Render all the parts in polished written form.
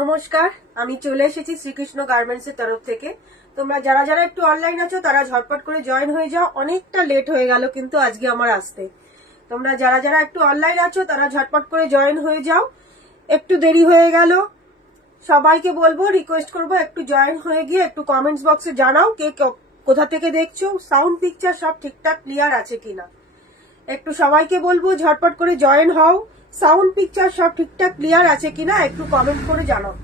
নমস্কার, আমি চলে এসেছি শ্রীকৃষ্ণ গার্মেন্টস এর তরফ থেকে। তোমরা যারা যারা একটু অনলাইন আছো তারা ঝটপট করে জয়েন হয়ে যাও। অনেকটা লেট হয়ে গেল কিন্তু আজকে আমার আসতে। তোমরা যারা যারা একটু অনলাইন আছো তারা ঝটপট করে জয়েন হয়ে যাও। একটু দেরি হয়ে গেল, সবাইকে বলবো, রিকোয়েস্ট করবো একটু জয়েন হয়ে গিয়ে একটু কমেন্টস বক্সে জানাও কে কোথা থেকে দেখছো, সাউন্ড পিকচার সব ঠিকঠাক ক্লিয়ার আছে কিনা। একটু সবাইকে বলবো ঝটপট করে জয়েন হও, সাউন্ড পিকচার সব ঠিকঠাক ক্লিয়ার আছে কিনা একটু কমেন্ট করে জানাও।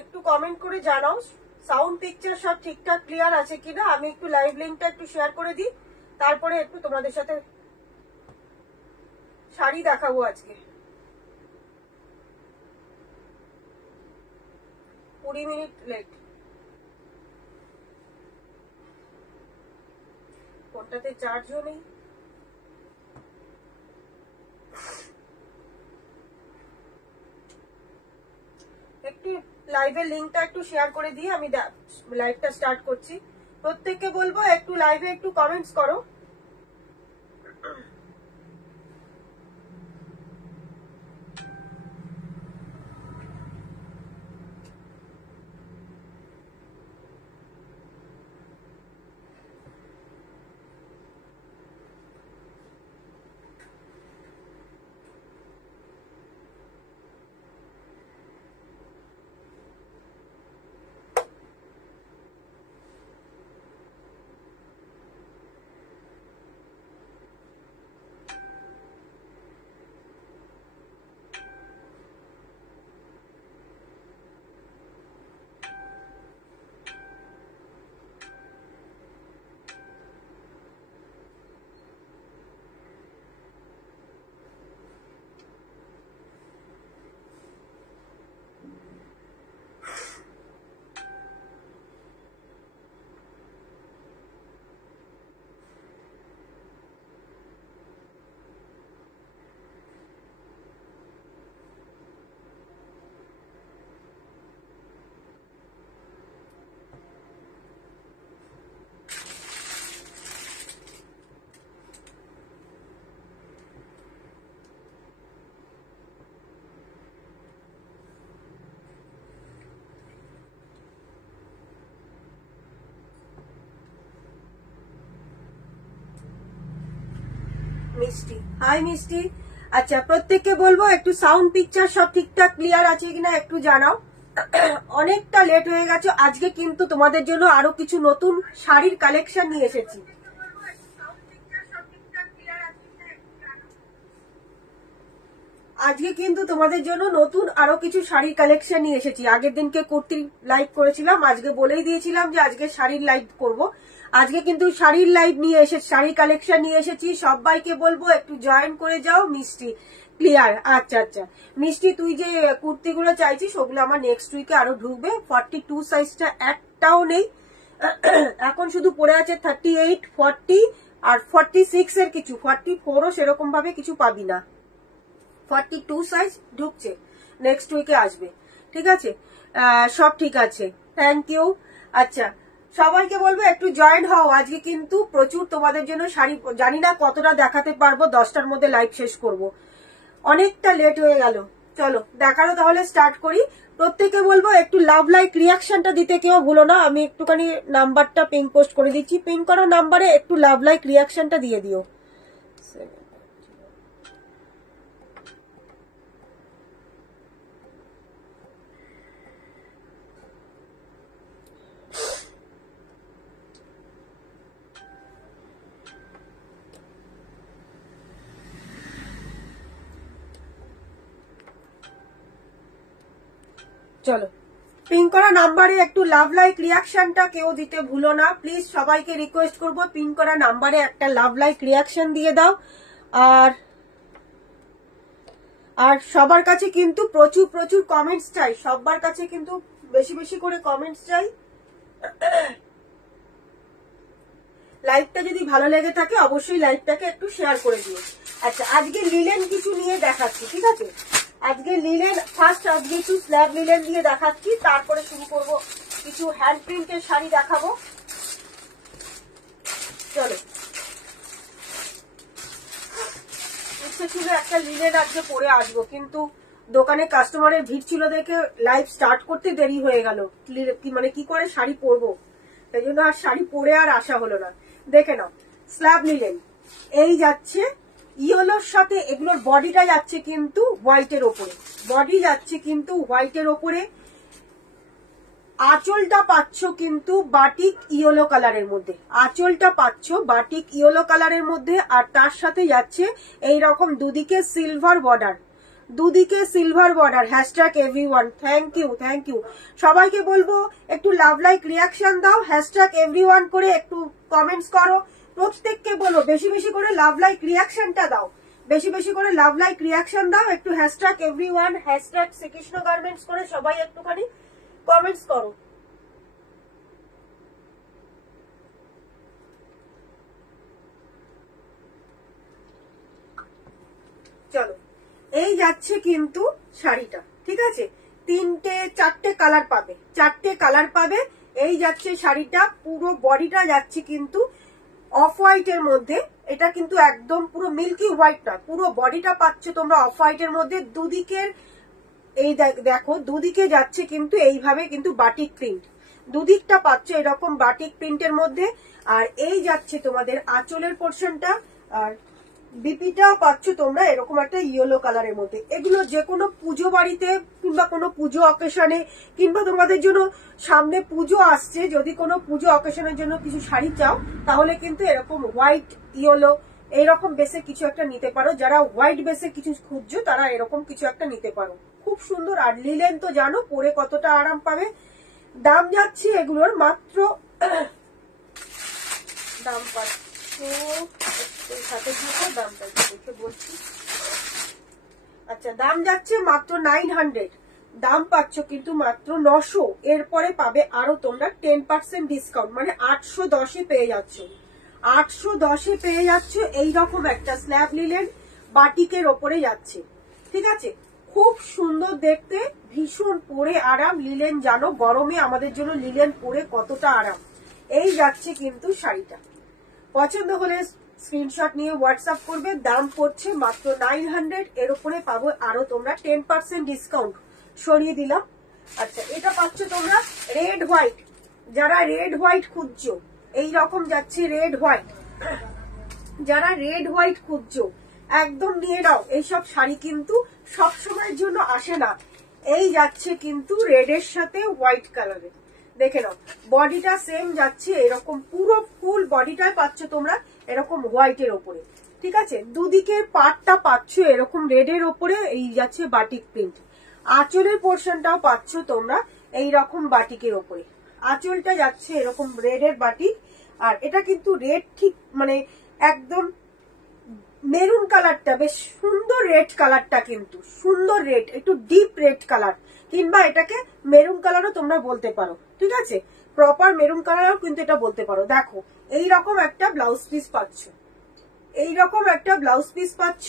একটু কমেন্ট করে জানাও সাউন্ড পিকচার সব ঠিকঠাক ক্লিয়ার আছে কিনা। আমি একটু লাইভ লিঙ্কটা একটু শেয়ার করে দিই, তারপরে একটু তোমাদের সাথে শাড়ি দেখাবো আজকে। 20 মিনিট লেট। ফোনটাতে চার্জও নেই। একটু লাইভের লিঙ্কটা একটু শেয়ার করে দিয়ে আমি লাইভটা স্টার্ট করছি। প্রত্যেককে বলবো একটু লাইভে একটু কমেন্টস করো। মিষ্টি, হাই মিষ্টি। আচ্ছা, প্রত্যেককে বলবো একটু সাউন্ড পিকচার সব ঠিকঠাক ক্লিয়ার আছে কিনা একটু জানাও। অনেকটা লেট হয়ে গেছে। আজকে কিন্তু তোমাদের জন্য আরো কিছু নতুন শাড়ির কালেকশন নিয়ে এসেছি। আজকে কিন্তু তোমাদের জন্য নতুন আরো কিছু শাড়ির কালেকশন নিয়ে এসেছি। আগের দিনকে কুর্তির লাইভ করেছিলাম, আজকে বলেই দিয়েছিলাম যে আজকে শাড়ির লাইভ করব। আজকে কিন্তু শাড়ির লাইভ নিয়ে এসেছি, শাড়ির কালেকশন নিয়ে এসেছি। সবাইকে বলবো একটু জয়েন করে যাও। মিষ্টি ক্লিয়ার? আচ্ছা আচ্ছা মিষ্টি, তুই যে কুর্তিগুলো চাইছিস ওগুলো আমার নেক্সট উইকে আরো ঢুকবে। 42 সাইজটা একটাও নেই এখন, শুধু পড়ে আছে 38, 40 আর 46 এর কিছু, 44ও সেরকম ভাবে কিছু পাবি না। 42 সাইজ ঢুকছে, নেক্সট উইকে আসবে। ঠিক আছে, সব ঠিক আছে, থ্যাংক ইউ। আচ্ছা, সবাইকে বলবো একটু জয়েন হও। আজকে কিন্তু প্রচুর তোমাদের জন্য শাড়ি, জানি না কতটা দেখাতে পারবো, 10টার মধ্যে লাইভ শেষ করব। অনেকটা লেট হয়ে গেল। চলো দেখানো তাহলে স্টার্ট করি। প্রত্যেকে বলবো একটু লাভ লাইক রিয়াকশনটা দিতে কেউ ভুলো না। আমি একটুখানি নাম্বারটা পিং পোস্ট করে দিচ্ছি, পিং করা নাম্বারে একটু লাভ লাইক রিয়াকশনটা দিয়ে দিও। চলো, পিং করা নাম্বারে একটু লাভ লাইক রিয়াকশনটা কেউ দিতে ভুলো না প্লিজ। সবাইকে রিকোয়েস্ট করবো পিং করা নাম্বারে একটা লাভ লাইক রিয়াকশন দিয়ে দাও। আর সবার কাছে কিন্তু প্রচুর প্রচুর কমেন্টস চাই, সবার কাছে কিন্তু বেশি বেশি করে কমেন্টস চাই। লাইভটা যদি ভালো লেগে থাকে অবশ্যই লাইভটাকে একটু শেয়ার করে দিও। আচ্ছা, আজকে লিলেন কিছু নিয়ে দেখাচ্ছি, ঠিক আছে? আজকে লিলেন ফার্স্ট, আজকে একটু স্ল্যাব লিলেন দিয়ে দেখাচ্ছি, তারপরে শুরু করব কিছু হ্যান্ড প্রিন্টের শাড়ি দেখাবো। চলো, ইচ্ছে ছিল একটা লিলেন আজকে পরে আসবো, কিন্তু দোকানে কাস্টমারের ভিড় ছিল দেখে লাইভ স্টার্ট করতে দেরি হয়ে গেল। মানে কি করে শাড়ি পরবো, তাই জন্য আর শাড়ি পরে আর আসা হলো না। দেখে নাও, স্ল্যাব লিলেন এই যাচ্ছে ইয়েলোর সাথে, এগুলোর বডিটা যাচ্ছে কিন্তু হোয়াইটের ওপরে, বডি যাচ্ছে কিন্তু হোয়াইটের ওপরে। আঁচলটা পাচ্ছ কিন্তু বাটিক ইয়েলো কালারের মধ্যে, আঁচলটা পাচ্ছ বাটিক ইয়েলো কালারের মধ্যে, আর তার সাথে যাচ্ছে এইরকম দুদিকে সিলভার বর্ডার, দুদিকে silver border. Hashtag everyone, thank you, thank you. সবাইকে বলবো একটু লাভ লাইক রিয়াকশন দাও, হ্যাশট্যাগ এভরিওয়ান করে একটু কমেন্টস করো। প্রত্যেককে বলো বেশি বেশি করে লাভ লাইক রিয়াকশনটা দাও, বেশি বেশি করে লাভ লাইক রিয়াকশন দাও। একটু hashtag everyone, hashtag Shrikrishna garments করে সবাই একটুখানি কমেন্টস করো। চলো, এই যাচ্ছে কিন্তু শাড়িটা, ঠিক আছে? চারটে কালার পাবে, চারটে কালার পাবে। এই যাচ্ছে শাড়িটা, পুরো বডিটা যাচ্ছে কিন্তু অফ হোয়াইটের মধ্যে। এটা কিন্তু একদম পুরো মিল্কি হোয়াইট না, পুরো বডিটা পাচ্ছ তোমরা অফ হোয়াইটের মধ্যে। দুদিকের এই দেখো, দুদিকে যাচ্ছে কিন্তু এইভাবে কিন্তু বাটিক প্রিন্ট, দুদিকটা পাচ্ছ এরকম বাটিক প্রিন্টের মধ্যে। আর এই যাচ্ছে তোমাদের আঁচলের পোর্শনটা, আর বিপিটাও পাচ্ছ তোমরা এরকম একটা ইয়েলো কালারের মধ্যে। এগুলো যে কোনো পুজো বাড়িতে কিংবা কোনো পুজো অকেশনে, কিংবা তোমাদের জন্য সামনে পুজো আসছে, যদি কোনো পুজো অকেশনের জন্য কিছু শাড়ি চাও, তাহলে কিন্তু এরকম হোয়াইট ইয়েলো এইরকম বেসে কিছু একটা নিতে পারো। যারা হোয়াইট বেসে কিছু খুঁজছো তারা এরকম কিছু একটা নিতে পারো, খুব সুন্দর। আর লিলেন তো জানো পরে কতটা আরাম পাবে। দাম যাচ্ছে এগুলোর মাত্র, দাম পাচ্ছ সাথে দামটা দেখে বলছি। আচ্ছা, দাম যাচ্ছে মাত্র 900, দাম পাচ্ছ কিন্তু মাত্র 900। এরপরে পাবে আরো তোমরা 10% ডিসকাউন্ট, মানে 810-এ পেয়ে যাচ্ছ, 810-এ পেয়ে যাচ্ছ এইরকম একটা স্ল্যাব লিলেন বাটিকের ওপরে যাচ্ছে, ঠিক আছে? খুব সুন্দর দেখতে, ভীষণ পরে আরাম। লিলেন জানো গরমে আমাদের জন্য লিলেন পরে কতটা আরাম। এই যাচ্ছে কিন্তু শাড়িটা, পছন্দ হলে স্ক্রিনশট নিয়ে হোয়াটসঅ্যাপ করবে। দাম পড়ছে মাত্র 900, এর উপরে পাবো আরো তোমরা 10% ডিসকাউন্ট সরিয়ে দিলাম। আচ্ছা, এটা পাচ্ছ তোমরা রেড হোয়াইট, যারা রেড হোয়াইট খুঁজছো এইরকম যাচ্ছে রেড হোয়াইট, যারা রেড হোয়াইট খুঁজছো একদম নিয়ে নাও। এইসব শাড়ি কিন্তু সব সময়ের জন্য আসে না। এই যাচ্ছে কিন্তু রেডের সাথে হোয়াইট কালারের, দেখে নাও বডিটা সেম যাচ্ছে এরকম, পুরো ফুল বডিটাই পাচ্ছ তোমরা এরকম হোয়াইটের ওপরে, ঠিক আছে? দুদিকে পাটটা পাচ্ছ এরকম রেডের ওপরে, এই যাচ্ছে বাটিক প্রিন্ট। আঁচলের পোর্শনটাও পাচ্ছ তোমরা এইরকম বাটিকের ওপরে, আঁচলটা যাচ্ছে এরকম রেডের বাটিক। আর এটা কিন্তু রেড ঠিক মানে একদম মেরুন কালারটা, বেশ সুন্দর রেড কালারটা, কিন্তু সুন্দর রেড, একটু ডিপ রেড কালার, কিংবা এটাকে মেরুন কালারও তোমরা বলতে পারো, ঠিক আছে? প্রপার মেরুন কালারও কিন্তু এটা বলতে পারো। দেখো এইরকম একটা ব্লাউজ পিস পাচ্ছ, এইরকম একটা ব্লাউজ পিস পাচ্ছ।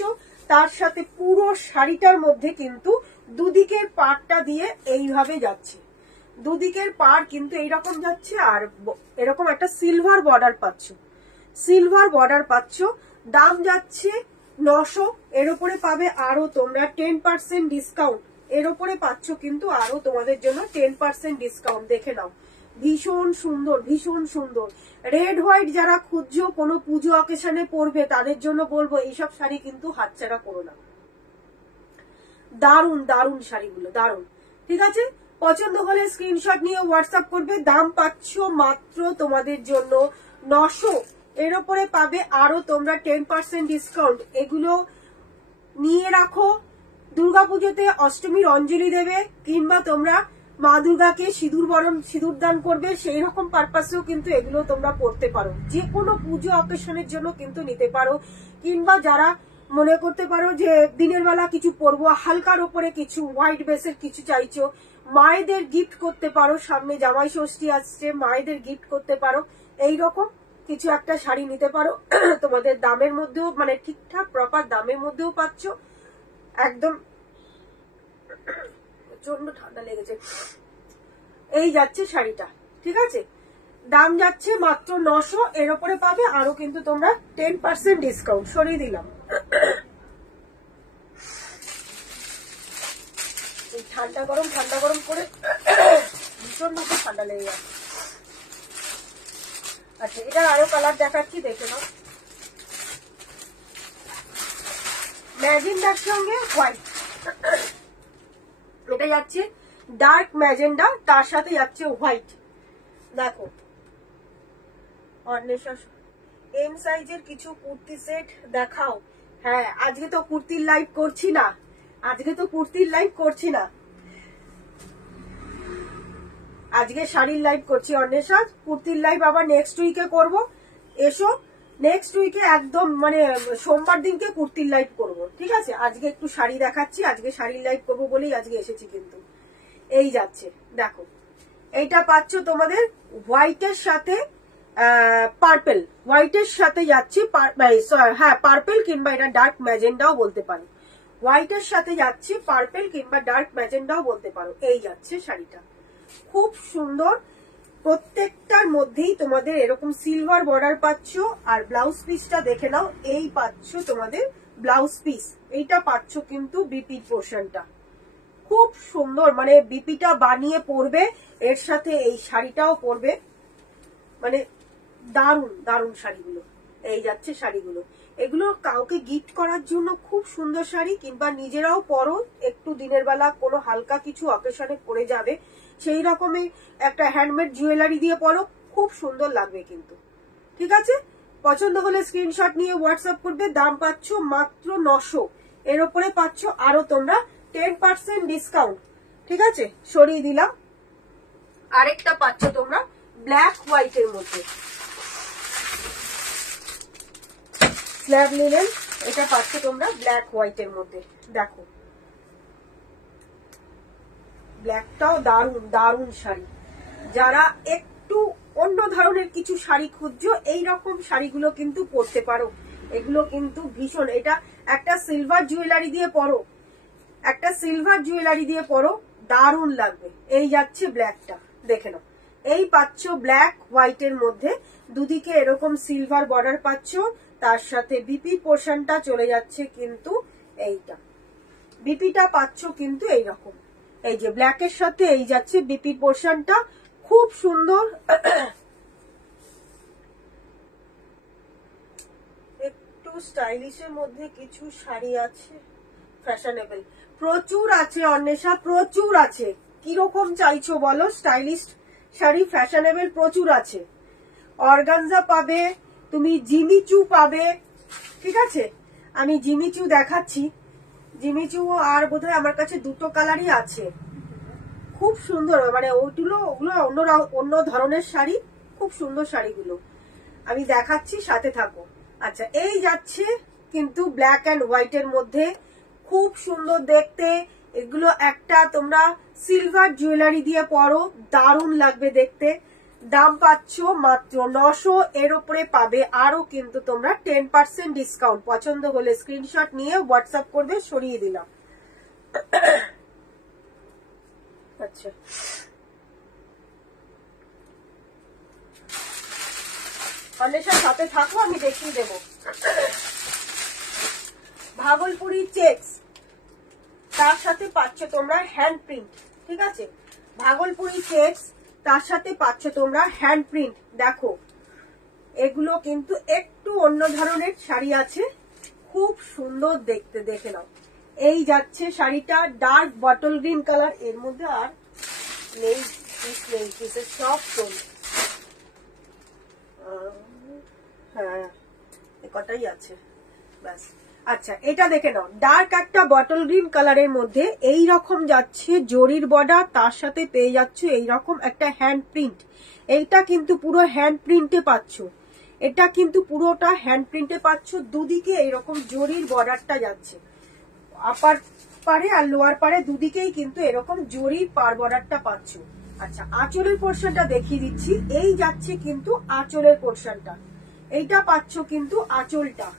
তার সাথে পুরো শাড়িটার মধ্যে কিন্তু দুদিকের পাড়টা দিয়ে এইভাবে যাচ্ছে, দুদিকের পাড় কিন্তু এইরকম যাচ্ছে। আর এরকম একটা সিলভার বর্ডার পাচ্ছ, সিলভার বর্ডার পাচ্ছ। দাম যাচ্ছে 900, এর উপরে পাবে আরো তোমরা 10% ডিসকাউন্ট, এর উপরে পাচ্ছ কিন্তু আরো তোমাদের জন্য 10% ডিসকাউন্ট। দেখে নাও, ভীষণ সুন্দর, ভীষণ সুন্দর। রেড হোয়াইট যারা খুঁজছো কোনো পুজো অকেশনে পরবে, তাদের জন্য বলবো এইসব শাড়ি কিন্তু হাতছাড়া করো না। দারুন দারুন শাড়িগুলো, দারুন, ঠিক আছে? পছন্দ হলে স্ক্রিনশট নিয়ে হোয়াটসঅ্যাপ করবে। দাম পাচ্ছ মাত্র তোমাদের জন্য 900, এর উপরে পাবে আরো তোমরা 10% ডিসকাউন্ট। এগুলো নিয়ে রাখো, দুর্গাপুজোতে অষ্টমীর অঞ্জলি দেবে, কিংবা তোমরা মা দুর্গাকে সিঁদুর দান করবে, সেই রকম পারপাসেও কিন্তু এগুলো তোমরা পড়তে পারো। যে কোনো পুজো অকেশনের জন্য কিন্তু নিতে পারো, কিংবা যারা মনে করতে পারো যে দিনের বেলা কিছু পরবো, হালকার ওপরে কিছু হোয়াইট বেসের কিছু চাইছো, মায়েদের গিফট করতে পারো। সামনে জামাই ষষ্ঠী আসছে, মায়েদের গিফট করতে পারো। এইরকম কিছু একটা শাড়ি নিতে পারো। তোমাদের দামের মধ্যেও মানে ঠিকঠাক প্রপার দামের মধ্যেও পাচ্ছ। একদম প্রচন্ড ঠান্ডা লেগেছে। এই যাচ্ছে শাড়িটা, ঠিক আছে? দাম যাচ্ছে মাত্র 900। এর উপরে পাবে আরো কিন্তু তোমরা 10% ডিসকাউন্ট সরিয়ে দিলাম। এই ঠান্ডা গরম করে ভীষণ ভাবে ঠান্ডা লেগে যাচ্ছে। আচ্ছা, এটা আরো কালার দেখাচ্ছি, দেখে নাও। ম্যাজেন্ডার সঙ্গে হোয়াইট, এটা যাচ্ছে ডার্ক ম্যাজেন্ডা, তার সাথে যাচ্ছে হোয়াইট। দেখো এম সাইজের কিছু কুর্তি সেট দেখাও। হ্যাঁ, আজকে তো কুর্তির লাইভ করছি না, আজকে শাড়ির লাইভ করছি অন্বেষা। কুর্তির লাইভ আবার নেক্সট উইকে করব। এসো নেক্সট উইকে, একদম মানে সোমবার দিনকে কুর্তির লাইভ করব, ঠিক আছে? আজকে একটু শাড়ি দেখাচ্ছি, আজকে শাড়ির লাইভ করবো বলেই আজকে এসেছি। কিন্তু এই যাচ্ছে, দেখো এইটা পাচ্ছ তোমাদের হোয়াইটের সাথে পার্পেল, হোয়াইটের সাথে যাচ্ছে, হ্যাঁ পার্পেল কিংবা এটা ডার্ক ম্যাজেন্ডাও বলতে পারো। হোয়াইটের সাথে যাচ্ছে পার্পেল কিংবা ডার্ক ম্যাজেন্ডাও বলতে পারো। এই যাচ্ছে শাড়িটা, খুব সুন্দর। প্রত্যেকটার মধ্যেই তোমাদের এরকম সিলভার বর্ডার পাচ্ছ। আর ব্লাউজ পিসটা দেখে নাও, এই পাচ্ছ তোমাদের ব্লাউজ পিস, এইটা পাচ্ছ কিন্তু বিপি পোর্শনটা খুব সুন্দর, মানে বিপিটা বানিয়ে পরবে, এর সাথে এই শাড়িটাও পরবে, মানে দারুন দারুন শাড়িগুলো। এই যাচ্ছে শাড়িগুলো, এগুলো কাউকে গিফট করার জন্য খুব সুন্দর শাড়ি, কিংবা নিজেরাও পরো, একটু দিনের বেলা কোনো হালকা কিছু অকেশনে পরে যাবে, সেই রকমই একটা হ্যান্ডমেড জুয়েলারি দিয়ে পরো, খুব সুন্দর লাগবে কিন্তু, ঠিক আছে? পছন্দ হলে স্ক্রিনশট নিয়ে হোয়াটসঅ্যাপ করবে। দাম পাচ্ছ মাত্র 900। এর উপরে পাচ্ছ আরো তোমরা 10% ডিসকাউন্ট, ঠিক আছে? সরিয়ে দিলাম। আরেকটা পাচ্ছ তোমরা ব্ল্যাক হোয়াইটের মধ্যে, স্ল্যাব লিনেন, এটা পাচ্ছ তোমরা ব্ল্যাক হোয়াইটের মধ্যে। দেখো ব্ল্যাকটাও দারুন দারুন শাড়ি। যারা একটু অন্য ধরনের কিছু শাড়ি খুঁজছো, এইরকম শাড়িগুলো কিন্তু পরতে পারো। এগুলো কিন্তু ভীষণ, এটা একটা সিলভার জুয়েলারি দিয়ে পরো, দারুন লাগবে। এই যাচ্ছে ব্ল্যাকটা, দেখে নাও। এই পাচ্ছ ব্ল্যাক হোয়াইটের মধ্যে, দুদিকে এরকম সিলভার বর্ডার পাচ্ছ, তার সাথে বিপি পোর্শনটা চলে যাচ্ছে কিন্তু এইটা, বিপিটা পাচ্ছ কিন্তু এইরকম। এই যে ব্ল্যাকের সাথে এই যাচ্ছে বিপি পোর্শনটা, খুব সুন্দর। একটু স্টাইলিশের মধ্যে কিছু শাড়ি আছে, ফ্যাশনেবল প্রচুর আছে অন্বেষা, প্রচুর আছে। কিরকম চাইছো বলো? স্টাইলিশ শাড়ি ফ্যাশনেবল প্রচুর আছে। অর্গানজা পাবে, তুমি জিমিচু পাবে, ঠিক আছে? আমি জিমিচু দেখাচ্ছি, জিমিচু আর বোধহয় আমার কাছে দুটো কালারই আছে, খুব সুন্দর, মানে ওগুলো অন্য ধরনের শাড়ি, খুব সুন্দর শাড়িগুলো আমি দেখাচ্ছি, সাথে থাকো। আচ্ছা, এই যাচ্ছে কিন্তু ব্ল্যাক অ্যান্ড হোয়াইটের মধ্যে, খুব সুন্দর দেখতে। এগুলো একটা তোমরা সিলভার জুয়েলারি দিয়ে পরো, দারুণ লাগবে দেখতে। দাম পাচ্ছ মাত্র 900। এর উপরে পাবে আরো কিন্তু তোমরা 10% ডিসকাউন্ট। পছন্দ হলে স্ক্রিনশট নিয়ে হোয়াটসঅ্যাপ করবে, সরিয়ে দিলাম। আচ্ছা, অন্বেষার সাথে থাকো, আমি দেখিয়ে দেবো। ভাগলপুরি চেকস, তার সাথে পাচ্ছ তোমরা হ্যান্ড প্রিন্ট, ঠিক আছে? ভাগলপুরি চেকস, তার সাথে পাচ্ছ তোমরা হ্যান্ড প্রিন্ট। দেখো এগুলো কিন্তু একটু অন্য ধরনের শাড়ি আছে, খুব সুন্দর দেখতে, দেখে নাও। এই যাচ্ছে শাড়িটা, ডার্ক বটল গ্রিন কালার, এর মধ্যে আর নেই সব টোন। হ্যাঁ, কটাই আছে ব্যাস। আচ্ছা, এটা দেখে নাও, ডার্ক একটা বটল গ্রিন কালারের মধ্যে এই রকম যাচ্ছে জরির বর্ডার, তার সাথে পেয়ে যাচ্ছ এইরকম একটা হ্যান্ড প্রিন্ট। এইটা কিন্তু পুরো হ্যান্ড প্রিন্টে পাচ্ছ, এটা কিন্তু পুরোটা হ্যান্ড প্রিন্টে পাচ্ছ। দুদিকে এইরকম জরির বর্ডারটা যাচ্ছে, আপার পারে আর লোয়ার পারে দুদিকেই কিন্তু এরকম জরির পার বর্ডারটা পাচ্ছ। আচ্ছা, আঁচলের পোর্শনটা দেখিয়ে দিচ্ছি। এই যাচ্ছে কিন্তু আঁচলের পোর্শনটা, এইটা পাচ্ছ কিন্তু আঁচলটা,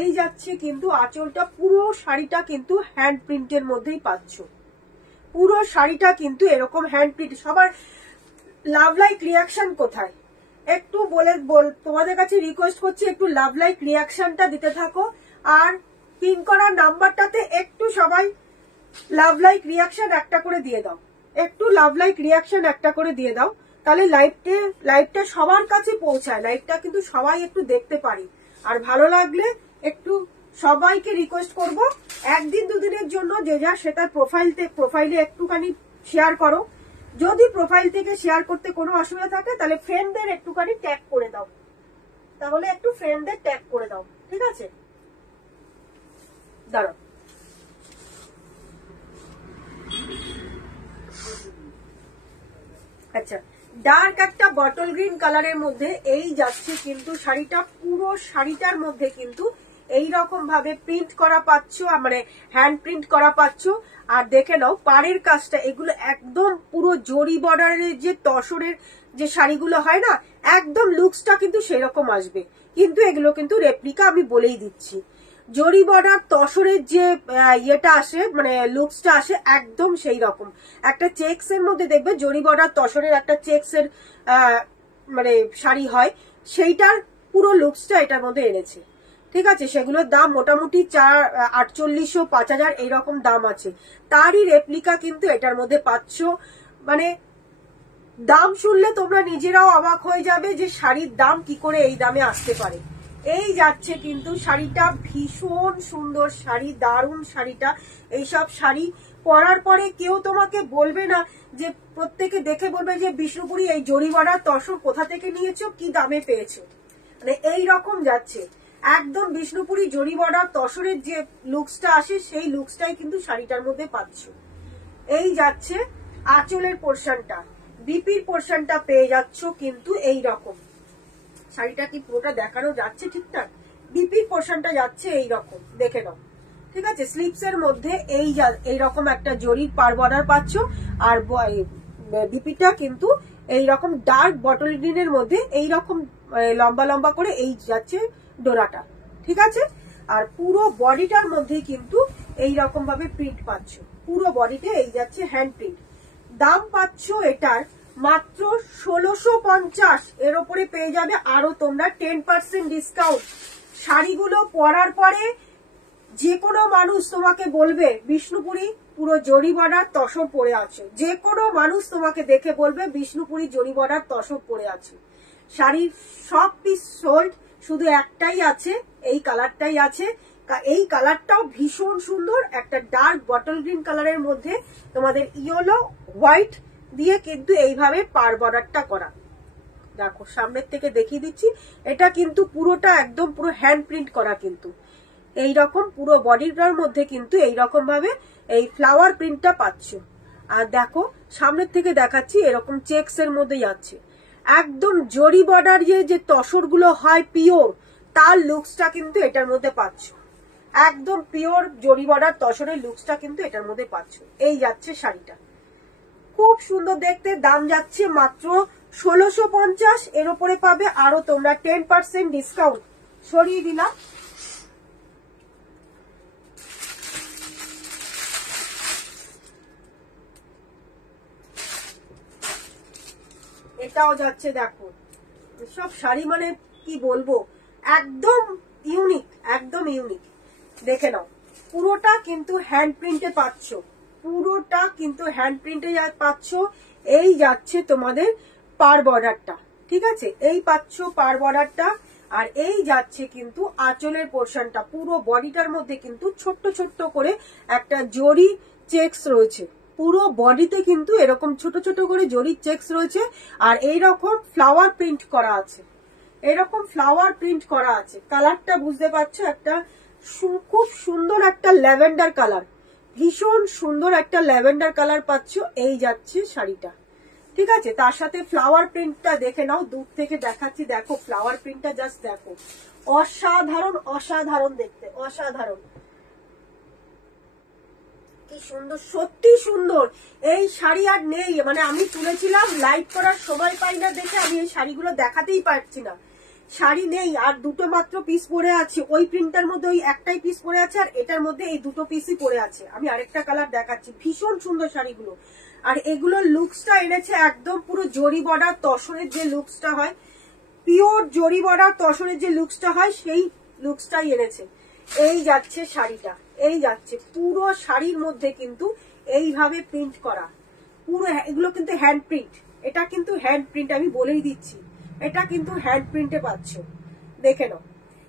এই যাচ্ছে কিন্তু আঁচলটা, পুরো শাড়িটা কিন্তু হ্যান্ড প্রিন্টের মধ্যেই পাচ্ছ, পুরো শাড়িটা কিন্তু এরকম হ্যান্ড প্রিন্ট। সবার লাভ লাইক রিয়াকশন কোথায়? একটু তোমাদের কাছে রিকোয়েস্ট করছি, একটু লাভ লাইক রিয়াকশনটা দিতে থাকো, আর পিন করার নাম্বারটাতে একটু সবাই লাভ লাইক রিয়াকশন একটা করে দিয়ে দাও, একটু লাভ লাইক রিয়াকশন একটা করে দিয়ে দাও, তাহলে লাইভটা সবার কাছে পৌঁছায়, লাইভটা কিন্তু সবাই একটু দেখতে পারি। আর ভালো লাগলে একটু সবাইকে রিকোয়েস্ট করব, একদিন দুদিনের জন্য যে যা সেটার প্রোফাইলে একটুখানি শেয়ার করো। যদি প্রোফাইল থেকে শেয়ার করতে কোনো অসুবিধা থাকে তাহলে ফ্রেন্ডদের একটুখানি ট্যাগ করে দাও, তাহলে একটু ফ্রেন্ডদের ট্যাগ করে দাও, ঠিক আছে? দাঁড়াও, আচ্ছা, ডার্ক একটা বটল গ্রিন কালারের মধ্যে এই যাচ্ছে কিন্তু শাড়িটা, পুরো শাড়িটার মধ্যে কিন্তু এইরকম ভাবে প্রিন্ট করা পাচ্ছ, মানে হ্যান্ড প্রিন্ট করা পাচ্ছ। আর দেখে নাও পাড়ের কাজটা, এগুলো একদম পুরো জরি বর্ডারের যে তসরের যে শাড়িগুলো হয় না, একদম লুকসটা কিন্তু সেরকম আসবে, কিন্তু এগুলো কিন্তু রেপ্লিকা, আমি বলেই দিচ্ছি। জরি বর্ডার তসরের যে ইয়েটা আসে, মানে লুকসটা আসে একদম সেই রকম। একটা চেক্স এর মধ্যে দেখবে জরি বর্ডার তসরের একটা চেক্স এর মানে শাড়ি হয়, সেইটার পুরো লুকসটা এটার মধ্যে এনেছে, ঠিক আছে? সেগুলোর দাম মোটামুটি 4800 5000 এইরকম দাম আছে, তারই রেপ্লিকা কিন্তু এটার মধ্যে পাচ্ছ। মানে দাম শুনলে তোমরা নিজেরাও অবাক হয়ে যাবে যে শাড়ির দাম কি করে এই দামে আসতে পারে। এই যাচ্ছে কিন্তু শাড়িটা, ভীষণ সুন্দর শাড়ি, দারুণ শাড়িটা। এইসব শাড়ি পরার পরে কেউ তোমাকে বলবে না যে, প্রত্যেকে দেখে বলবে যে বিষ্ণুপুরি এই জরি বর্ডার তসর কোথা থেকে নিয়েছো, কি দামে পেয়েছো, মানে এই রকম যাচ্ছে একদম বিষ্ণুপুরি জরি বর্ডার তসরের যে লুকসটা আসে সেই লুকসটাই কিন্তু শাড়িটার মধ্যে পাচ্ছ। এই যাচ্ছে আঁচলের পোর্শনটা, বিপির পোর্শনটা পেয়ে যাচ্ছ কিন্তু এই রকম। শাড়িটা কি পুরোটা দেখানো যাচ্ছে ঠিকঠাক? বিপির পোর্শনটা যাচ্ছে এই রকম, দেখে নাও, ঠিক আছে? স্লিপস এর মধ্যে এইরকম একটা জরির পার বর্ডার পাচ্ছ, আর বিপিটা কিন্তু এইরকম ডার্ক বটল গ্রিনের মধ্যে এইরকম লম্বা লম্বা করে এই যাচ্ছে ডোরাটা, ঠিক আছে? আর পুরো বডিটার মধ্যে কিন্তু এইরকম ভাবে প্রিন্ট পাচ্ছ, পুরো বডিতে এই যাচ্ছে হ্যান্ড প্রিন্ট। দাম পাচ্ছ এটার মাত্র 1650, এর উপরে পেয়ে যাবে আরো তোমরা 10% ডিসকাউন্ট। শাড়িগুলো পরার পরে যে কোনো মানুষ তোমাকে বলবে বিষ্ণুপুরি পুরো জরি বর্ডার তসর পরে আছে, যে কোনো মানুষ তোমাকে দেখে বলবে বিষ্ণুপুরি জরি বর্ডার তসর পরে আছে। শাড়ির সব পিস সোল্ড, শুধু একটাই আছে, এই কালারটাই আছে। এই কালারটাও ভীষণ সুন্দর, একটা ডার্ক বটল গ্রিন কালারের মধ্যে তোমাদের ইয়েলো হোয়াইট দিয়ে কিন্তু এইভাবে পার বর্ডারটা করা। দেখো সামনের থেকে দেখিয়ে দিচ্ছি, এটা কিন্তু পুরোটা একদম পুরো হ্যান্ড প্রিন্ট করা, কিন্তু এইরকম পুরো বডিটার মধ্যে কিন্তু এইরকম ভাবে এই ফ্লাওয়ার প্রিন্টটা পাচ্ছ। আর দেখো সামনের থেকে দেখাচ্ছি, এরকম চেক্স এর মধ্যে যাচ্ছে, একদম জরি বর্ডার যে তসর গুলো হয় পিওর, তার লুকসটা কিন্তু এটার মধ্যে পাচ্ছ, একদম পিওর জরি বর্ডার তসরের লুকসটা কিন্তু এটার মধ্যে পাচ্ছ। এই যাচ্ছে শাড়িটা, খুব সুন্দর দেখতে। দাম যাচ্ছে মাত্র 1650, এর উপরে পাবে আরো তোমরা 10% ডিসকাউন্ট। সরিয়ে দিলাম। এটাও যাচ্ছে, দেখো সব শাড়ি মানে কি বলবো, একদম ইউনিক, একদম ইউনিক। দেখে নাও পুরোটা কিন্তু হ্যান্ড প্রিন্টে পাচ্ছ, পুরোটা কিন্তু হ্যান্ড প্রিন্টে পাচ্ছ। এই যাচ্ছে তোমাদের পার বর্ডারটা, ঠিক আছে? এই পাচ্ছ পার বর্ডারটা, আর এই যাচ্ছে কিন্তু আঁচলের পোর্শনটা। পুরো বডিটার মধ্যে কিন্তু ছোট্ট ছোট্ট করে একটা জরি চেক্স রয়েছে, পুরো বডিতে কিন্তু এরকম ছোট ছোট করে জরি চেক্স রয়েছে, আর এইরকম ফ্লাওয়ার প্রিন্ট করা আছে, এরকম ফ্লাওয়ার প্রিন্ট করা আছে। কালারটা বুঝতে পারছো, একটা খুব সুন্দর একটা ল্যাভেন্ডার কালার, ভীষণ সুন্দর একটা ল্যাভেন্ডার কালার পাচ্ছ। এই যাচ্ছে শাড়িটা, ঠিক আছে? তার সাথে ফ্লাওয়ার প্রিন্টটা দেখে নাও, দূর থেকে দেখাচ্ছি, দেখো ফ্লাওয়ার প্রিন্টটা জাস্ট দেখো, অসাধারণ, অসাধারণ দেখতে, অসাধারণ, কি সুন্দর, সত্যি সুন্দর। এই শাড়ি আর নেই, মানে আমি তুলেছিলাম, লাইভ করার সময় পাই না দেখে আমি এই শাড়িগুলো দেখাতেই পারছি না, শাড়ি নেই, আর দুটো মাত্র পিস পরে আছে, ওই প্রিন্টার মধ্যে ওই একটাই পিস পরে আছে, আর এটার মধ্যে এই দুটো পিসই পরে আছে। আমি আরেকটা কালার দেখাচ্ছি, ভীষণ সুন্দর শাড়িগুলো। আর এগুলোর লুকসটা এনেছে একদম পুরো জরি বর্ডার তসরের যে লুকসটা হয়, পিওর জরি বর্ডার তসরের যে লুকসটা হয়, সেই লুকসটাই এনেছে। এই যাচ্ছে শাড়িটা, এই যাচ্ছে পুরো শাড়ির মধ্যে কিন্তু এইভাবে প্রিন্ট করা, পুরো এগুলো কিন্তু হ্যান্ড প্রিন্ট, এটা কিন্তু হ্যান্ড প্রিন্ট, আমি বলেই দিচ্ছি এটা কিন্তু হ্যান্ড প্রিন্টে পাচ্ছ। দেখে নাও,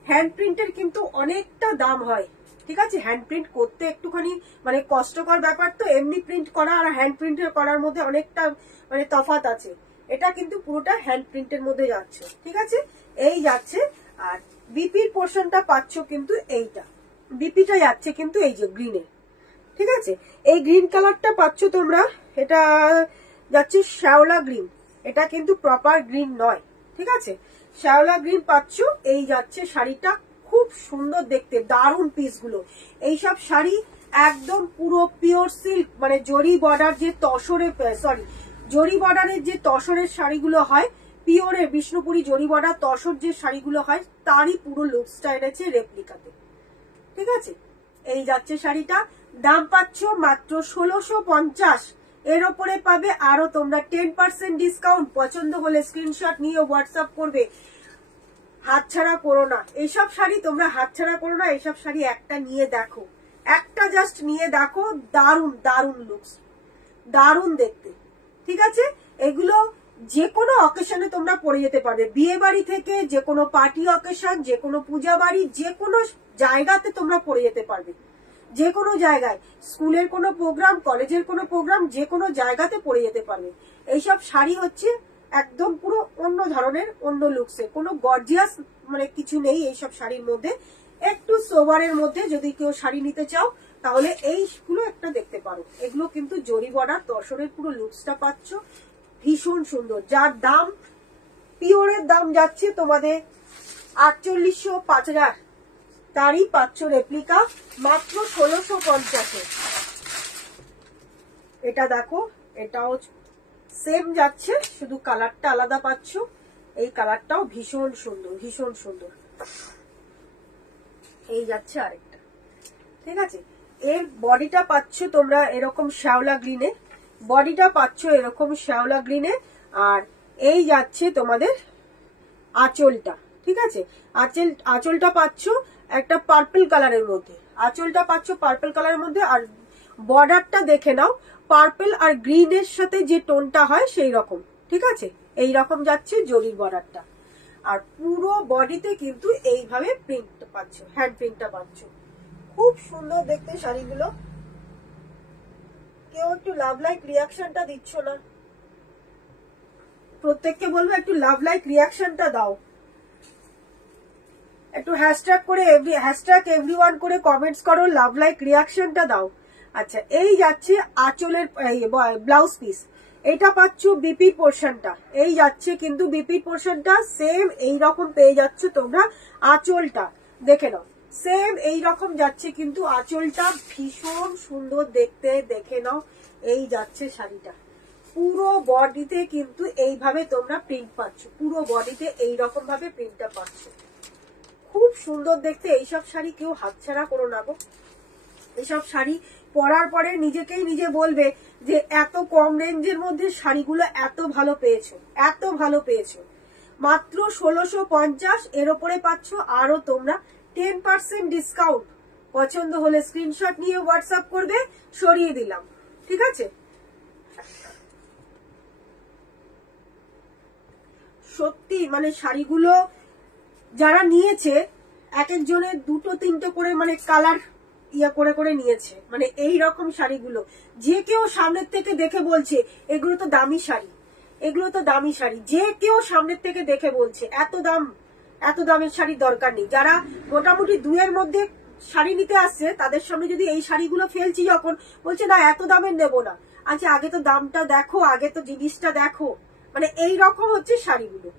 হ্যান্ড প্রিন্টের কিন্তু অনেকটা দাম হয়, ঠিক আছে? হ্যান্ড প্রিন্ট করতে একটুখানি মানে কষ্টকর ব্যাপার, তো এমনি প্রিন্ট করা আর হ্যান্ড প্রিন্টের করার মধ্যে অনেকটা মানে তফাৎ আছে। এটা কিন্তু পুরোটা হ্যান্ড প্রিন্টের মধ্যে যাচ্ছে, ঠিক আছে? এই যাচ্ছে। আর বিপির পোর্শনটা পাচ্ছ কিন্তু এইটা, বিপিটা যাচ্ছে কিন্তু এই যে গ্রিনে, ঠিক আছে? এই গ্রিন কালারটা পাচ্ছ তোমরা, এটা যাচ্ছে শ্যাওলা গ্রিন, এটা কিন্তু প্রপার গ্রিন নয়, ঠিক আছে? শ্যাওলা গ্রিন পাচ্ছ। এই যাচ্ছে শাড়িটা, খুব সুন্দর দেখতে, দারুণ পিসগুলো। এইসব শাড়ি একদম পুরো পিওর সিল্ক, মানে জরি বর্ডার যে তসরের, সরি জরি বর্ডারের যে তসরের শাড়িগুলো হয়, পিওরে বিষ্ণুপুরি জরি বর্ডার তসর যে শাড়িগুলো হয়, তারই পুরো লুকসটা এনেছে রেপ্লিকাতে, ঠিক আছে? এই যাচ্ছে শাড়িটা, দাম পাচ্ছ মাত্র 1650। এর ওপরে পাবে আরো তোমরা 10% ডিসকাউন্ট। পছন্দ হলে স্ক্রিনশট নিয়ে হোয়াটসঅ্যাপ করবে, হাতছাড়া করো না এইসব শাড়ি, তোমরা হাতছাড়া করো না এইসব শাড়ি। একটা নিয়ে দেখো, একটা জাস্ট নিয়ে দেখো, দারুণ দারুণ লুকস, দারুণ দেখতে, ঠিক আছে? এগুলো যে কোনো অকেশনে তোমরা পরে যেতে পারবে, বিয়ে বাড়ি থেকে যে কোনো পার্টি অকেশন, যে কোনো পূজা বাড়ি, যে কোনো জায়গাতে তোমরা পরে যেতে পারবে, যে কোনো জায়গায়, স্কুলের কোনো প্রোগ্রাম, কলেজের কোনো প্রোগ্রাম, যে কোনো জায়গাতে পরে যেতে পারবে। এইসব শাড়ি হচ্ছে একদম পুরো অন্য ধরনের, অন্য লুকসে, কোনো গর্জিয়াস মানে কিছু নেই এইসব শাড়ির মধ্যে। একটু সোবারের মধ্যে যদি কেউ শাড়ি নিতে চাও তাহলে এইগুলো একটা দেখতে পারো। এগুলো কিন্তু জরি বর্ডার তসরের পুরো লুকসটা পাচ্ছ, ভীষণ সুন্দর। যার দাম, পিওরের দাম যাচ্ছে তোমাদের 4800 5000, তারই পাচ্ছ রেপ্লিকা মাত্র 1650-এ। এটা দেখো, এটাও সেম যাচ্ছে, শুধু কালারটা আলাদা পাচ্ছ। এই কালারটাও ভীষণ সুন্দর, ভীষণ সুন্দর। এই যাচ্ছে আরেকটা, ঠিক আছে? এর বডিটা পাচ্ছ তোমরা এরকম শ্যাওলা গ্রিনে, বডিটা পাচ্ছ এরকম শ্যাওলা গ্রিনে। আর এই যাচ্ছে তোমাদের আঁচলটা, ঠিক আছে? আঁচলটা পাচ্ছ একটা পার্পল কালারের মধ্যে, আঁচলটা পাচ্ছ পার্পল কালারের মধ্যে। আর বর্ডারটা দেখে নাও, পার্পল আর গ্রিনের সাথে যে টোনটা হয় সেই রকম, ঠিক আছে? এই রকম যাচ্ছে জরির বর্ডারটা। আর পুরো বডিতে কিন্তু এইভাবে প্রিন্ট পাচ্ছ, হ্যান্ড প্রিন্টটা পাচ্ছ। খুব সুন্দর দেখতে শাড়িগুলো। কেউ একটু লাভ লাইক রিয়াকশনটা দিচ্ছ না, প্রত্যেককে বলবো একটু লাভ লাইক রিয়াকশনটা দাও, একটু হ্যাশট্যাগ করে হ্যাশট্যাগ এভরিওয়ান করে কমেন্টস করো, লাভ লাইক রিয়াকশনটা দাও। আচ্ছা, এই যাচ্ছে আঁচলের ব্লাউজ পিস, এটা পাচ্ছ বিপির পোর্শনটা। এই যাচ্ছে কিন্তু বিপির পোর্শনটা সেম এই রকম পেয়ে যাচ্ছ তোমরা। আঁচলটা দেখে নাও, সেম এই রকম যাচ্ছে কিন্তু আঁচলটা, ভীষণ সুন্দর দেখতে, দেখে নাও। এই যাচ্ছে শাড়িটা, পুরো বডিতে কিন্তু এইভাবে তোমরা প্রিন্ট পাচ্ছ, পুরো বডিতে এইরকম ভাবে প্রিন্টটা পাচ্ছ, খুব সুন্দর দেখতে। এইসব শাড়ি কেউ হাতছাড়া করো না গো। এইসব শাড়ি পরার পরে নিজেকেই নিজে বলবে যে এত কম রেঞ্জের মধ্যে শাড়িগুলো এত ভালো পেয়েছো, এত ভালো পেয়েছো। মাত্র 1650, এর ওপরে পাচ্ছ আরো তোমরা 10% ডিসকাউন্ট। পছন্দ হলে স্ক্রিনশট নিয়ে হোয়াটসঅ্যাপ করবে, সরিয়ে দিলাম, ঠিক আছে? সত্যি মানে শাড়িগুলো যারা নিয়েছে এক একজনের দুটো তিনটে করে মানে কালার করে করে নিয়েছে, মানে এই রকম শাড়িগুলো যে কেউ সামনের থেকে দেখে বলছে এগুলো তো দামি শাড়ি, এগুলো তো দামি শাড়ি, যে কেউ সামনের থেকে দেখে বলছে এত দাম, এত দামের শাড়ির দরকার নেই। যারা মোটামুটি দুয়ের মধ্যে শাড়ি নিতে আসছে তাদের সামনে যদি এই শাড়িগুলো ফেলছি যখন, বলছে না এত দামের নেবো না। আচ্ছা, আগে তো দামটা দেখো, আগে তো জিনিসটা দেখো। মানে এই রকম হচ্ছে শাড়িগুলো,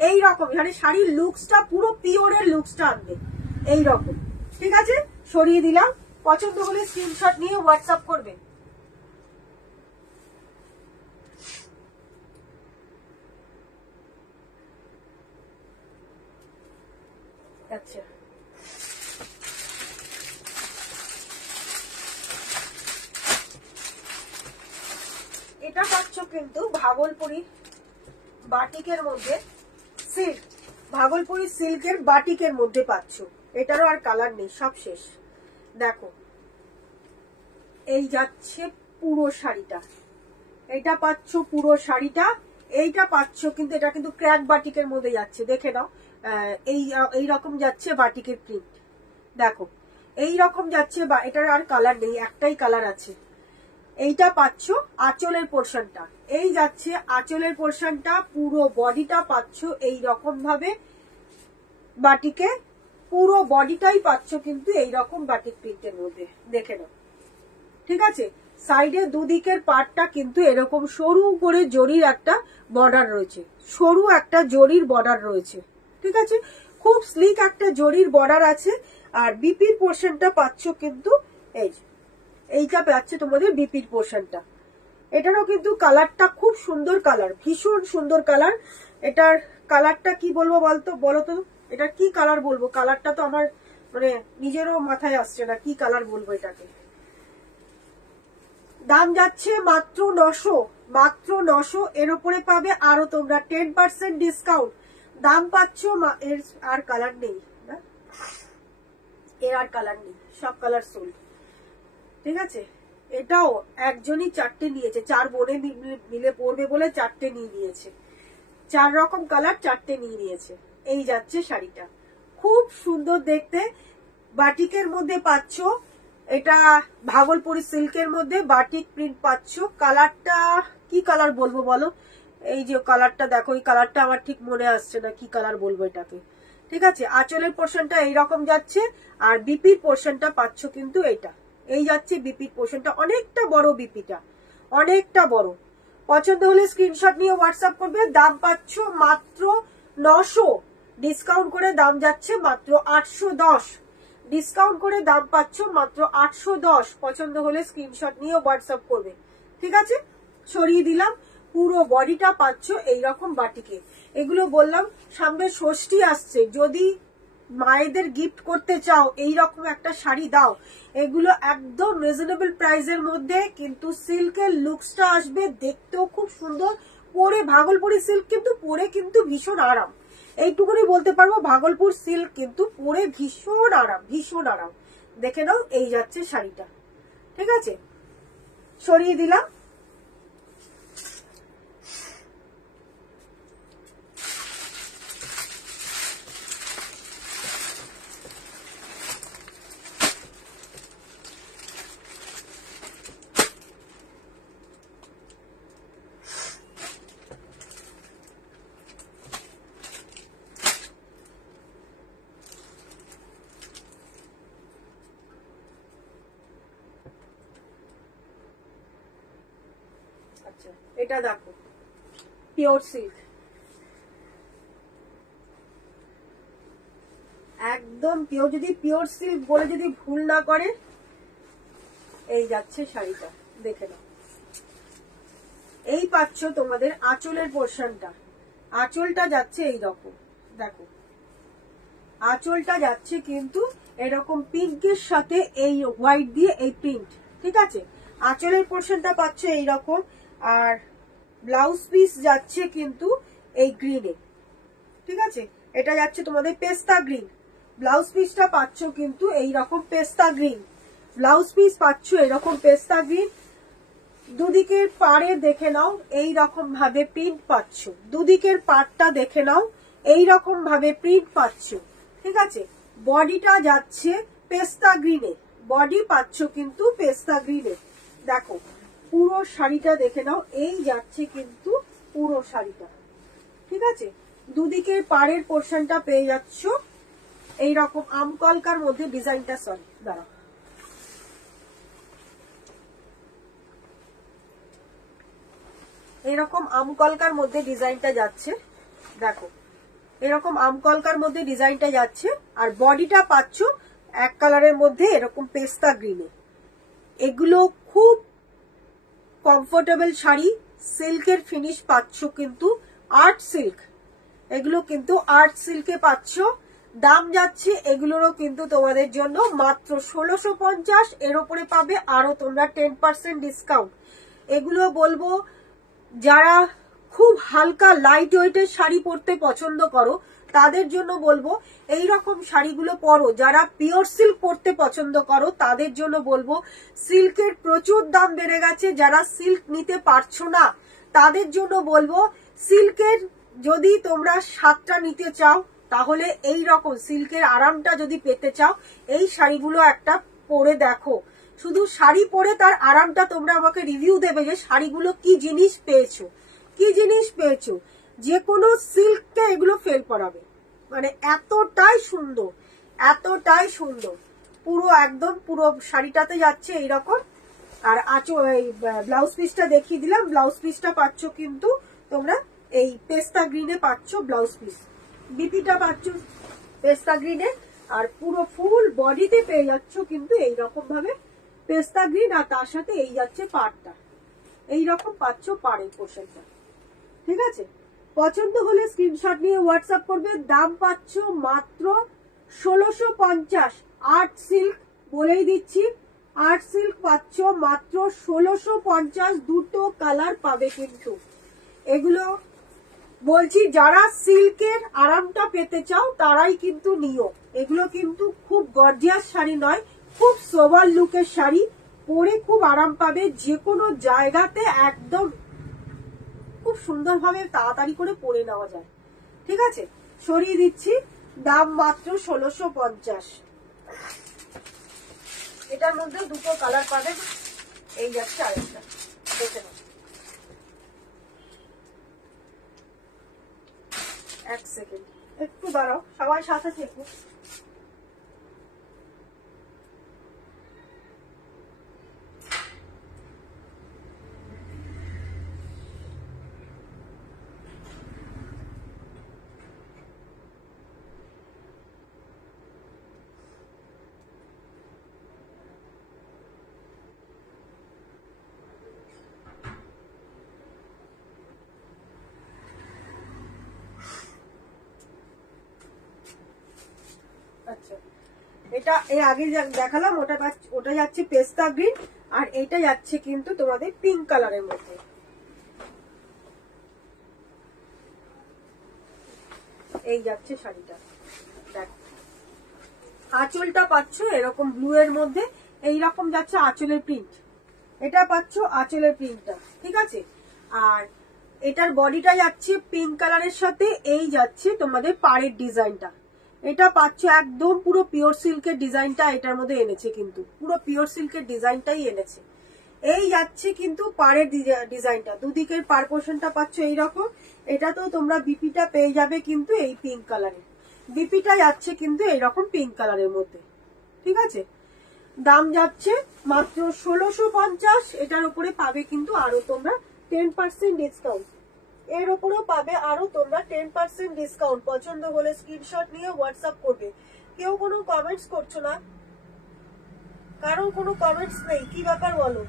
এই রকম মানে শাড়ির লুকসটা পুরো পিওরের লুকসটা আনবে এই রকম, ঠিক আছে? সরিয়ে দিলাম। পছন্দ হলে স্ক্রিনশট নিয়ে হোয়াটসঅ্যাপ করবে। এটা পাচ্ছ কিন্তু ভাগলপুরি বাটিকের মধ্যে সিল্ক, ভাগলপুরি সিল্কের বাটিকের মধ্যে পাচ্ছ। এটারও আর কালার নেই, সব শেষ। দেখো এই যাচ্ছে পুরো শাড়িটা, এটা পাচ্ছ পুরো শাড়িটা। এইটা পাচ্ছ কিন্তু এটা কিন্তু ক্র্যাক বাটিকের মধ্যে যাচ্ছে, দেখে নাও। এই রকম যাচ্ছে বাটিকের প্রিন্ট, দেখো এই রকম যাচ্ছে। বা এটার আর কালার নেই, একটাই কালার আছে। এইটা পাচ্ছ আঁচলের পোর্শনটা, এই যাচ্ছে আঁচলের পোর্শনটা। পুরো বডিটা পাচ্ছ এই রকম ভাবে বাটিকে, পুরো বডিটাই পাচ্ছ কিন্তু এইরকম বাটিক প্রিন্টের মধ্যে, দেখে নাও। ঠিক আছে, সাইডে দুদিকের পার্টটা কিন্তু এরকম সরু করে জরির একটা বর্ডার রয়েছে, সরু একটা জরির বর্ডার রয়েছে। ঠিক আছে, খুব স্লিক একটা জরির বর্ডার আছে। আর বিপির পোর্শনটা পাচ্ছ কিন্তু এইটা পাচ্ছে তোমাদের বিপির পোর্শনটা। এটারও কিন্তু কালারটা খুব সুন্দর কালার, ভীষণ সুন্দর কালার। এটার কালারটা কি বলবো বলতো, এটা কি কালার বলবো? কালারটা তো আমার মানে নিজেরও মাথায় আসছে না, কি কালার বলবো এটাকে। দাম যাচ্ছে মাত্র 900, মাত্র 900। এর উপরে পাবে আরো তোমরা 10% ডিসকাউন্ট। দাম পাচ্ছ, এর আর কালার নেই না, এর আর কালার নেই, সব কালার সোল্ড। ঠিক আছে, এটাও একজনই 4টে নিয়েছে, 4 বোনে মিলে পড়বে বলে 4টে নিয়ে নিয়েছে, 4 রকম কালার 4টে নিয়ে নিয়েছে। এই যাচ্ছে শাড়িটা, খুব সুন্দর দেখতে, বাটিকের মধ্যে পাচ্ছ। এটা ভাগলপুরি সিল্কের মধ্যে বাটিক প্রিন্ট পাচ্ছ। কালারটা কি কালার বলবো বলো? এই যে কালারটা দেখো, এই কালারটা আমার ঠিক মনে আসছে না, কি কালার বলবো এটাকে। ঠিক আছে, আঁচলের পোর্শনটা এইরকম যাচ্ছে, আর বিপির পোর্শনটা পাচ্ছ কিন্তু এটা, এই যাচ্ছে বিপির পোর্শনটা, অনেকটা বড় বিপিটা, অনেকটা বড়। পছন্দ হলে স্ক্রিনশট নিয়ে হোয়াটসঅ্যাপ করবে। দাম পাচ্ছ মাত্র 900, ডিসকাউন্ট করে দাম যাচ্ছে মাত্র 810, ডিসকাউন্ট করে দাম পাচ্ছ মাত্র 810। পছন্দ হলে স্ক্রিনশট নিয়ে হোয়াটসঅ্যাপ করবে। ঠিক আছে, সরিয়ে দিলাম। পুরো বডিটা পাচ্ছ এইরকম বাটিকে। এগুলো বললাম সামনে ষষ্ঠী আসছে, যদি মায়েদের গিফট করতে চাও এইরকম একটা শাড়ি দাও। এগুলো একদম রিজনেবল প্রাইসের মধ্যে, কিন্তু সিল্কের লুকসটা আসবে, দেখতেও খুব সুন্দর। পরে ভাগলপুরি সিল্ক কিন্তু পরে কিন্তু ভীষণ আরাম, এইটুকুনি বলতে পারবো। ভাগলপুর সিল্ক কিন্তু পরে ভীষণ আরাম, ভীষণ আরাম। দেখে নাও, এই যাচ্ছে শাড়িটা। ঠিক আছে, সরিয়ে দিলাম। এটা দেখো পিওর সিল্ক, একদম পিওর। যদি পিওর সিল্ক বলে যদি ভুল না করে, এই যাচ্ছে শাড়িটা, দেখে নাও। এই পাচ্ছ তোমাদের আঁচলের পোর্শনটা, আঁচলটা যাচ্ছে এইরকম, দেখো আঁচলটা যাচ্ছে কিন্তু এরকম পিঙ্কের সাথে এই হোয়াইট দিয়ে এই প্রিন্ট। ঠিক আছে, আঁচলের পোর্শনটা পাচ্ছ এইরকম। আর ব্লাউজ পিস যাচ্ছে কিন্তু এই গ্রিনে। ঠিক আছে, এটা যাচ্ছে তোমাদের পেস্তা গ্রিন। ব্লাউজ পিসটা পাচ্ছ কিন্তু এইরকম পেস্তা গ্রিন, ব্লাউজ পিস পাচ্ছ এরকম পেস্তা গ্রিন। দুদিকের পাড়ে দেখে নাও এইরকম ভাবে প্রিন্ট পাচ্ছ, দুদিকের পাড়টা দেখে নাও এইরকম ভাবে প্রিন্ট পাচ্ছ। ঠিক আছে, বডিটা যাচ্ছে পেস্তা গ্রিনে, বডি পাচ্ছ কিন্তু পেস্তা গ্রিনে। দেখো পুরো শাড়িটা দেখে নাও, এই যাচ্ছে কিন্তু পুরো শাড়িটা। ঠিক আছে, দুদিকের পাড়ের পোর্শনটা পেয়ে যাচ্ছ এইরকম আমকলকার মধ্যে ডিজাইনটা, সরি দাঁড়াও, এরকম আমকলকার মধ্যে ডিজাইনটা যাচ্ছে। দেখো এরকম আমকলকার মধ্যে ডিজাইনটা যাচ্ছে। আর বডিটা পাচ্ছ এক কালারের মধ্যে এরকম পেস্তা গ্রিনে। এগুলো খুব কমফোর্টেবল শাড়ি, সিল্কের ফিনিশ পাচ্ছ কিন্তু আর্ট সিল্ক, এগুলো কিন্তু আর্ট সিল্কে পাচ্ছ। দাম যাচ্ছে এগুলোরও কিন্তু তোমাদের জন্য মাত্র 1650। এর উপরে পাবে আরো তোমরা 10% ডিসকাউন্ট। এগুলো বলবো যারা খুব হালকা লাইট ওয়েটের শাড়ি পরতে পছন্দ করো তাদের জন্য বলবো এই রকম শাড়িগুলো পরো। যারা পিওর সিল্ক পরতে পছন্দ করো তাদের জন্য বলবো সিল্কের প্রচুর দাম বেড়ে গেছে, যারা সিল্ক নিতে পারছো না তাদের জন্য বলবো সিল্কের যদি তোমরা 7টা নিতে চাও তাহলে এই রকম সিল্কের আরামটা যদি পেতে চাও এই শাড়িগুলো একটা পরে দেখো। শুধু শাড়ি পরে তার আরামটা তোমরা আমাকে রিভিউ দেবে যে শাড়িগুলো কি জিনিস পেয়েছো, কি জিনিস পেয়েছো। যে কোনো সিল্ককে এগুলো ফেল করাবে, মানে এতটাই সুন্দর, এতটাই সুন্দর। পুরো একদম পুরো শাড়িটাতে যাচ্ছে এইরকম। আর এই ব্লাউজ পিসটা দেখিয়ে দিলাম। ব্লাউজ পিসটা পাচ্ছ কিন্তু তোমরা এই পেস্তা গ্রিনে পাচ্ছ ব্লাউজ পিস, বিপিটা পাচ্ছ পেস্তা গ্রিনে, আর পুরো ফুল বডিতে পেয়ে যাচ্ছ কিন্তু এইরকম ভাবে পেস্তা গ্রিন, আর তার সাথে এই যাচ্ছে পাড়টা, এইরকম পাচ্ছ পাড়ের পোর্শনটা। ঠিক আছে, পছন্দ হলে স্ক্রিনশট নিয়ে হোয়াটসঅ্যাপ করবে। দাম পাচ্ছ মাত্র 1650। আর্ট সিল্ক বলেই দিচ্ছি, আর্ট সিল্ক পাচ্ছ মাত্র 1650। দুটো কালার পাবে কিন্তু। এগুলো বলছি যারা সিল্কের আরামটা পেতে চাও তারাই কিন্তু নিও। এগুলো কিন্তু খুব গর্জিয়াস শাড়ি নয়, খুব সোবার লুকের শাড়ি, পরে খুব আরাম পাবে। যে কোনো জায়গাতে একদম খুব সুন্দরভাবে তাড়াতাড়ি করে পরে নেওয়া যায়। ঠিক আছে, সরিয়ে দিচ্ছি। দাম মাত্র 1650। এটার মধ্যে দুটো কালার পাবেন। এই যাচ্ছে আরেকটা, দেখে নাও। এক সেকেন্ড একটু দাঁড়াও, সবাই সাথে থেকো। আচ্ছা, এটা এর আগে দেখালাম, ওটা যাচ্ছে পেস্তা গ্রিন, আর এটা যাচ্ছে কিন্তু তোমাদের পিঙ্ক কালারের মধ্যে। এই যাচ্ছে শাড়িটা, দেখো আঁচলটা পাচ্ছ এরকম ব্লু এর মধ্যে, এইরকম যাচ্ছে আঁচলের প্রিন্ট। এটা পাচ্ছ আঁচলের প্রিন্টটা। ঠিক আছে, আর এটার বডিটা যাচ্ছে পিঙ্ক কালারের সাথে, এই যাচ্ছে তোমাদের পাড়ের ডিজাইনটা। এটা পাচ্ছ একদম পুরো পিওর সিল্কের ডিজাইনটা এটার মধ্যে এনেছে, কিন্তু পুরো পিওর সিল্কের ডিজাইনটাই এনেছে। এই যাচ্ছে কিন্তু পাড়ের ডিজাইনটা, দুদিকের পাড় পোর্শনটা পাচ্ছ এইরকম। এটা তো তোমরা বিপিটা পেয়ে যাবে কিন্তু এই পিঙ্ক কালারের, বিপিটা যাচ্ছে কিন্তু এইরকম পিঙ্ক কালারের মধ্যে। ঠিক আছে, দাম যাচ্ছে মাত্র 1650। এটার উপরে পাবে কিন্তু আরো তোমরা 10% ডিসকাউন্ট। এর উপরেও পাবে আরো তোমরা 10% ডিসকাউন্ট। পছন্দ হলে স্ক্রিনশট নিয়ে হোয়াটসঅ্যাপ করবে। কেউ কোনো কমেন্টস করছো না, কারণ কোনো কমেন্টস নেই, কি ব্যাপার বলো?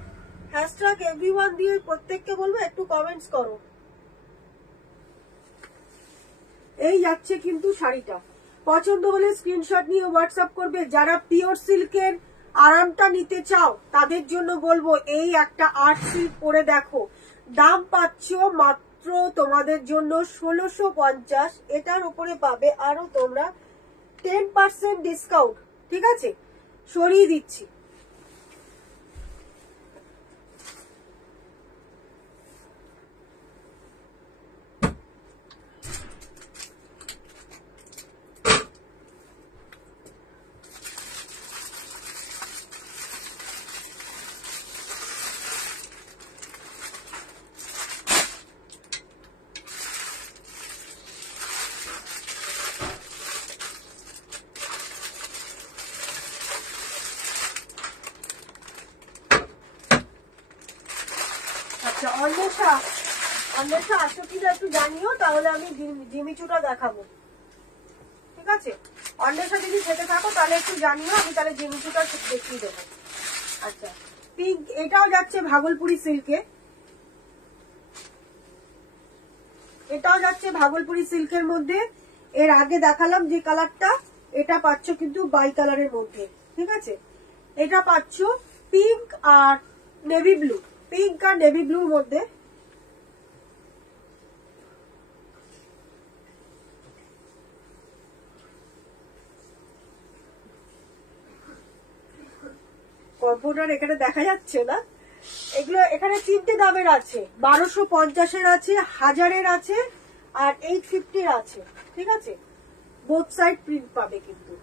হ্যাশট্যাগ এভরিওয়ান দিয়ে প্রত্যেককে বলবো একটু কমেন্টস করো। এই যাচ্ছে কিন্তু শাড়িটা। পছন্দ হলে স্ক্রিনশট নিয়ে হোয়াটসঅ্যাপ করবে। যারা পিওর সিল্কের আরামটা নিতে চাও তাদের জন্য বলবো এই একটা আর্ট সিল্ক পরে দেখো। দাম পাচ্ছ মাত্র তোমাদের জন্য 1650। এটার উপরে পাবে আরো তোমরা 10% ডিসকাউন্ট। ঠিক আছে, সরিয়ে দিচ্ছি। অন্বেষা আসো কিনা একটু জানিও, তাহলে আমি জিমিচুটা দেখাবো। ঠিক আছে, অন্বেষা যদি খেতে থাকো তাহলে একটু জানিও, আমি তাহলে জিমিচুটা দেখিয়ে দেবো। আচ্ছা, পিঙ্ক এটাও যাচ্ছে ভাগলপুরি সিল্কে, এটাও যাচ্ছে ভাগলপুরি সিল্কের মধ্যে। এর আগে দেখালাম যে কালারটা, এটা পাচ্ছ কিন্তু বাই কালারের মধ্যে। ঠিক আছে, এটা পাচ্ছ পিঙ্ক আর নেভি ব্লু, পিঙ্ক আর নেভি ব্লুর মধ্যে। কমফোর্টার এখানে দেখা যাচ্ছে না, এগুলো এখানে 3টে দামের আছে, 1250-এর আছে, 1000-এর আছে, আর 850-এর আছে। ঠিক আছে, বোথ সাইড প্রিন্ট পাবে। কিন্তু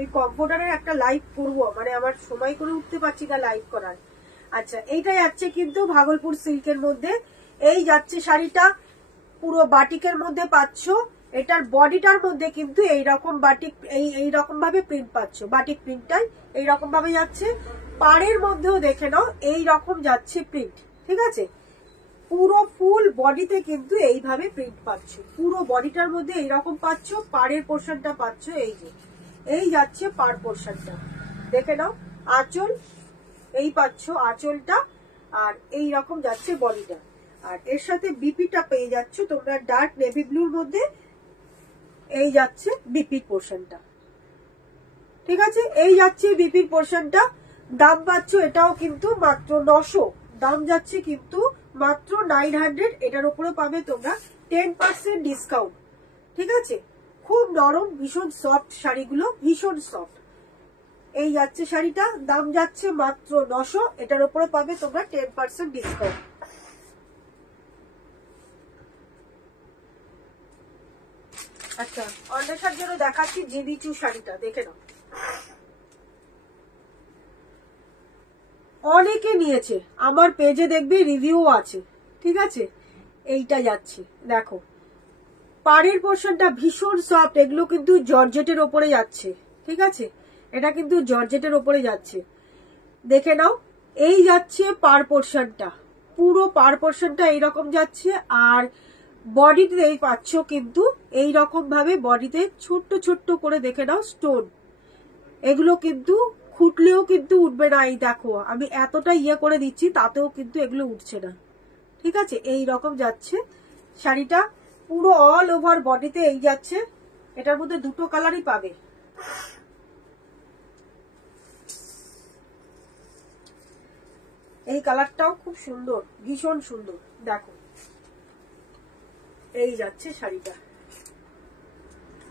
এই কমফোর্টারের একটা লাইভ করবো, মানে আমার সময় করে উঠতে পারছি না লাইভ করার। আচ্ছা, এইটা যাচ্ছে কিন্তু ভাগলপুর সিল্কের মধ্যে। এই যাচ্ছে শাড়িটা পুরো বাটিকের মধ্যে পাচ্ছ। এটার বডিটার মধ্যে কিন্তু এইরকম বাটিক এইরকম ভাবে প্রিন্ট পাচ্ছ, বাটিক প্রিন্টটাই এইরকম ভাবে যাচ্ছে। পাড়ের মধ্যেও দেখে নাও এইরকম যাচ্ছে প্রিন্ট। ঠিক আছে, পুরো ফুল বডিতে কিন্তু এইভাবে প্রিন্ট পাচ্ছ, পুরো বডিটার মধ্যে এইরকম পাচ্ছ। পাড়ের পোর্শনটা পাচ্ছ, এই যে এই যাচ্ছে পাড় পোর্শনটা, দেখে নাও। আঁচল এই পাচ্ছ, আঁচলটা, আর এই রকম যাচ্ছে বডিটা। আর এর সাথে বিপিটা পেয়ে যাচ্ছ তোমরা ডার্ক নেভি ব্লুর মধ্যে, এই যাচ্ছে বিপির পোর্শনটা। ঠিক আছে, এই যাচ্ছে বিপির পোর্শনটা। দাম পাচ্ছ এটাও কিন্তু মাত্র 900, দাম যাচ্ছে কিন্তু মাত্র 900। এটার উপরে পাবে তোমরা 10% ডিসকাউন্ট। ঠিক আছে, খুব নরম, ভীষণ সফট শাড়িগুলো, ভীষণ সফট। এই যাচ্ছে শাড়িটা, দাম যাচ্ছে মাত্র 900, এটার উপরে পাবে তোমরা 10% ডিসকাউন্ট। আচ্ছা, অন্বেষার জন্য দেখাচ্ছি জিবিচু শাড়িটা, দেখে নাও। অনেকে নিয়েছে, আমার পেজে দেখবে রিভিউ আছে। ঠিক আছে, এইটা যাচ্ছে, দেখো পাড়ের পোর্শনটা ভীষণ সফট, এগুলো কিন্তু জর্জেটের ওপরে যাচ্ছে। ঠিক আছে, এটা কিন্তু জর্জেটের ওপরে যাচ্ছে, দেখে নাও। এই যাচ্ছে পাড় পোর্শনটা, পুরো পাড় পোর্শনটা এইরকম যাচ্ছে। আর বডিতে এই পাচ্ছ কিন্তু এইরকম ভাবে বডিতে ছোট্ট ছোট্ট করে, দেখে নাও, স্টোন। এগুলো কিন্তু খুঁটলেও কিন্তু উঠবে না। এই দেখো আমি এতটা ইয়ে করে দিচ্ছি, তাতেও কিন্তু এগুলো উঠছে না। ঠিক আছে, এই রকম যাচ্ছে শাড়িটা, পুরো অল ওভার বডিতে এই যাচ্ছে। এটার মধ্যে দুটো কালারই পাবে। এই কালারটাও খুব সুন্দর, ভীষণ সুন্দর, দেখো এই যাচ্ছে শাড়িটা,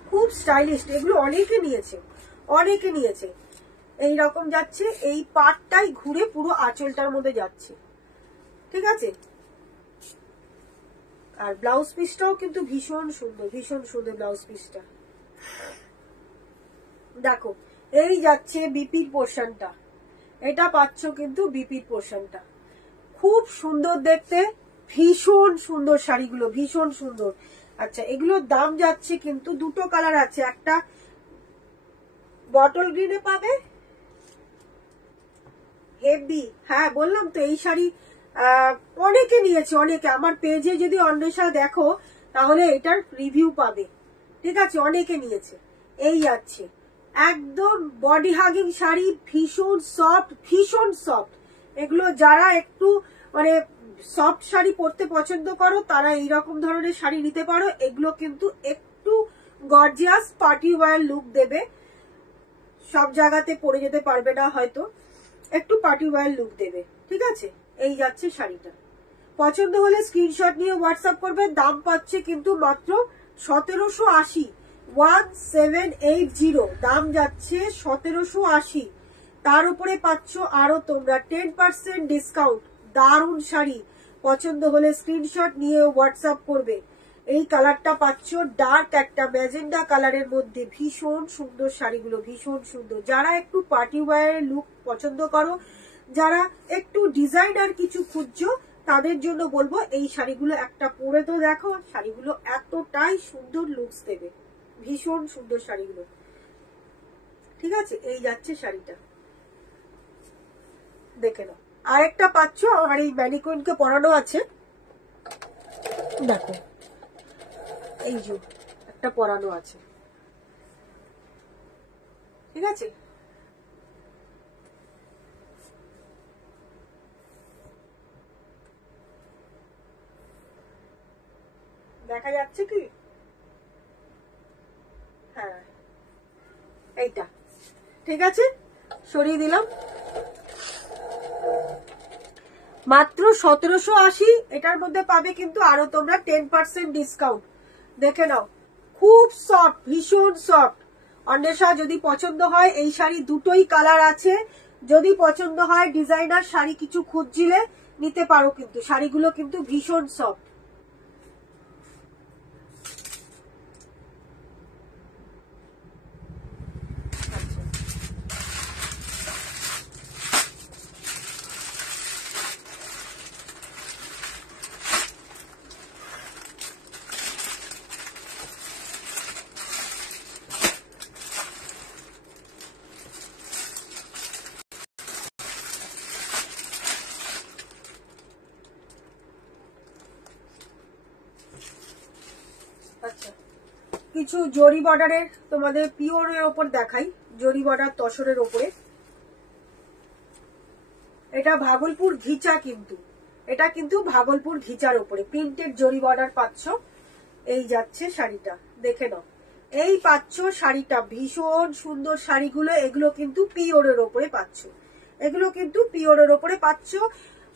খুব স্টাইলিশ। এগুলো অনেকে নিয়েছে, অনেকে নিয়েছে। এই রকম যাচ্ছে, এই পাটটাই ঘুরে পুরো আঁচলটার মধ্যে যাচ্ছে। ঠিক আছে, আর ব্লাউজ পিসটাও কিন্তু ভীষণ সুন্দর, ভীষণ সুন্দর ব্লাউজ পিসটা। দেখো এই যাচ্ছে বিপির পোর্শনটা, এটা পাচ্ছ কিন্তু বিপির পোর্শনটা, খুব সুন্দর দেখতে, ভীষণ সুন্দর শাড়িগুলো, ভীষণ সুন্দর। আচ্ছা, এগুলোর দাম যাচ্ছে কিন্তু, দুটো কালার আছে, একটা বটল গ্রিনে পাবে, হেভি। হ্যাঁ বললাম তো, এই শাড়ি অনেকে নিয়েছে, অনেকে। আমার পেজে যদি অন্বেষা দেখো তাহলে এটার রিভিউ পাবে। ঠিক আছে, অনেকে নিয়েছে। এই যাচ্ছে একদম বডি হাগিং শাড়ি, ভীষণ সফট, ভীষণ সফট। এগুলো যারা একটু মানে সফট শাড়ি পরতে পছন্দ করো তারা এইরকম ধরনের শাড়ি নিতে পারো। এগুলো কিন্তু একটু গর্জিয়াস পার্টি ওয়্যার লুক দেবে, সব জায়গাতে পরে যেতে পারবে না হয়তো, একটু পার্টি ওয়্যার লুক দেবে। ঠিক আছে, এই যাচ্ছে শাড়িটা। পছন্দ হলে স্ক্রিনশট নিয়ে হোয়াটসঅ্যাপ করবে। দাম পাচ্ছে কিন্তু মাত্র 1780, 1780, দাম যাচ্ছে 1780। তার উপরে পাচ্ছ আরো তোমরা 10% ডিসকাউন্ট। দারুণ শাড়ি, পছন্দ হলে স্ক্রিনশট নিয়ে হোয়াটসঅ্যাপ করবে। এই কালারটা পাচ্ছ ডার্ক একটা ম্যাজেন্ডা কালারের মধ্যে, ভীষণ সুন্দর শাড়িগুলো, ভীষণ সুন্দর। যারা একটু পার্টি ওয়্যার লুক পছন্দ করো, যারা একটু ডিজাইনার কিছু খুঁজছো, তাদের জন্য বলবো এই শাড়িগুলো একটা পরে তো দেখো, শাড়িগুলো এতটাই সুন্দর লুকস দেবে, ভীষণ সুন্দর শাড়িগুলো। ঠিক আছে, এই যাচ্ছে শাড়িটা, দেখে নাও। আরেকটা পাচ্ছ, আমার এই ম্যানিকুইনকে পরানো আছে, দেখো এই যে একটা পরানো আছে। ঠিক আছে, দেখা যাচ্ছে কি? হ্যাঁ, এইটা ঠিক আছে, সরিয়ে দিলাম। মাত্র 1780, এটার মধ্যে পাবে কিন্তু আরো তোমরা 10% ডিসকাউন্ট। দেখে নাও, খুব সফট, ভীষণ সফট। অন্বেষা যদি পছন্দ হয়, এই শাড়ি দুটোই কালার আছে, যদি পছন্দ হয় ডিজাইনার শাড়ি কিছু খুঁজছিলে নিতে পারো, কিন্তু শাড়িগুলো কিন্তু ভীষণ সফট। আচ্ছা, কিছু জরি বর্ডারের তোমাদের পিওরের ওপর দেখাই, জরি বর্ডার তসরের ওপরে। এটা ভাগলপুর ঘিচা, কিন্তু এটা কিন্তু ভাগলপুর ঘিচার ওপরে প্রিন্টেড জরি বর্ডার পাচ্ছ। এই যাচ্ছে শাড়িটা, দেখে নাও। এই পাচ্ছ শাড়িটা, ভীষণ সুন্দর শাড়িগুলো, এগুলো কিন্তু পিওরের ওপরে পাচ্ছ, এগুলো কিন্তু পিওরের ওপরে পাচ্ছ।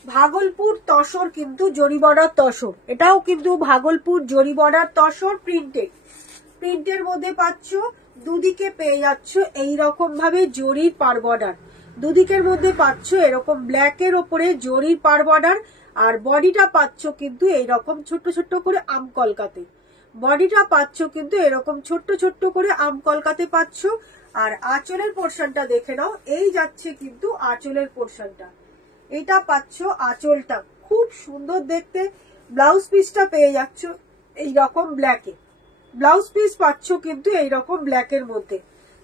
ভাগলপুর তসর কিন্তু জরি বর্ডার তসর, এটাও কিন্তু ভাগলপুর জরি বর্ডার তসর প্রিন্টেড, প্রিন্টের মধ্যে পাচ্ছ। দুদিকে পেয়ে যাচ্ছ এইরকম ভাবে জরির পার বর্ডার, দুদিকের মধ্যে পাচ্ছ এরকম ব্ল্যাকের ওপরে জরির পার বর্ডার। আর বডিটা পাচ্ছ কিন্তু এইরকম ছোট্ট ছোট্ট করে আম কলকাতে, বডিটা পাচ্ছ কিন্তু এরকম ছোট্ট ছোট্ট করে আম কলকাতে পাচ্ছ। আর আঁচলের পোর্শনটা দেখে নাও, এই যাচ্ছে কিন্তু আঁচলের পোর্শনটা, এটা পাচ্ছ আঁচলটা খুব সুন্দর দেখতে। ব্লাউজ পিসটা পেয়ে যাচ্ছ এইরকম ব্ল্যাকে, ব্লাউজ পিস পাচ্ছ কিন্তু এইরকম ব্ল্যাকের মধ্যে,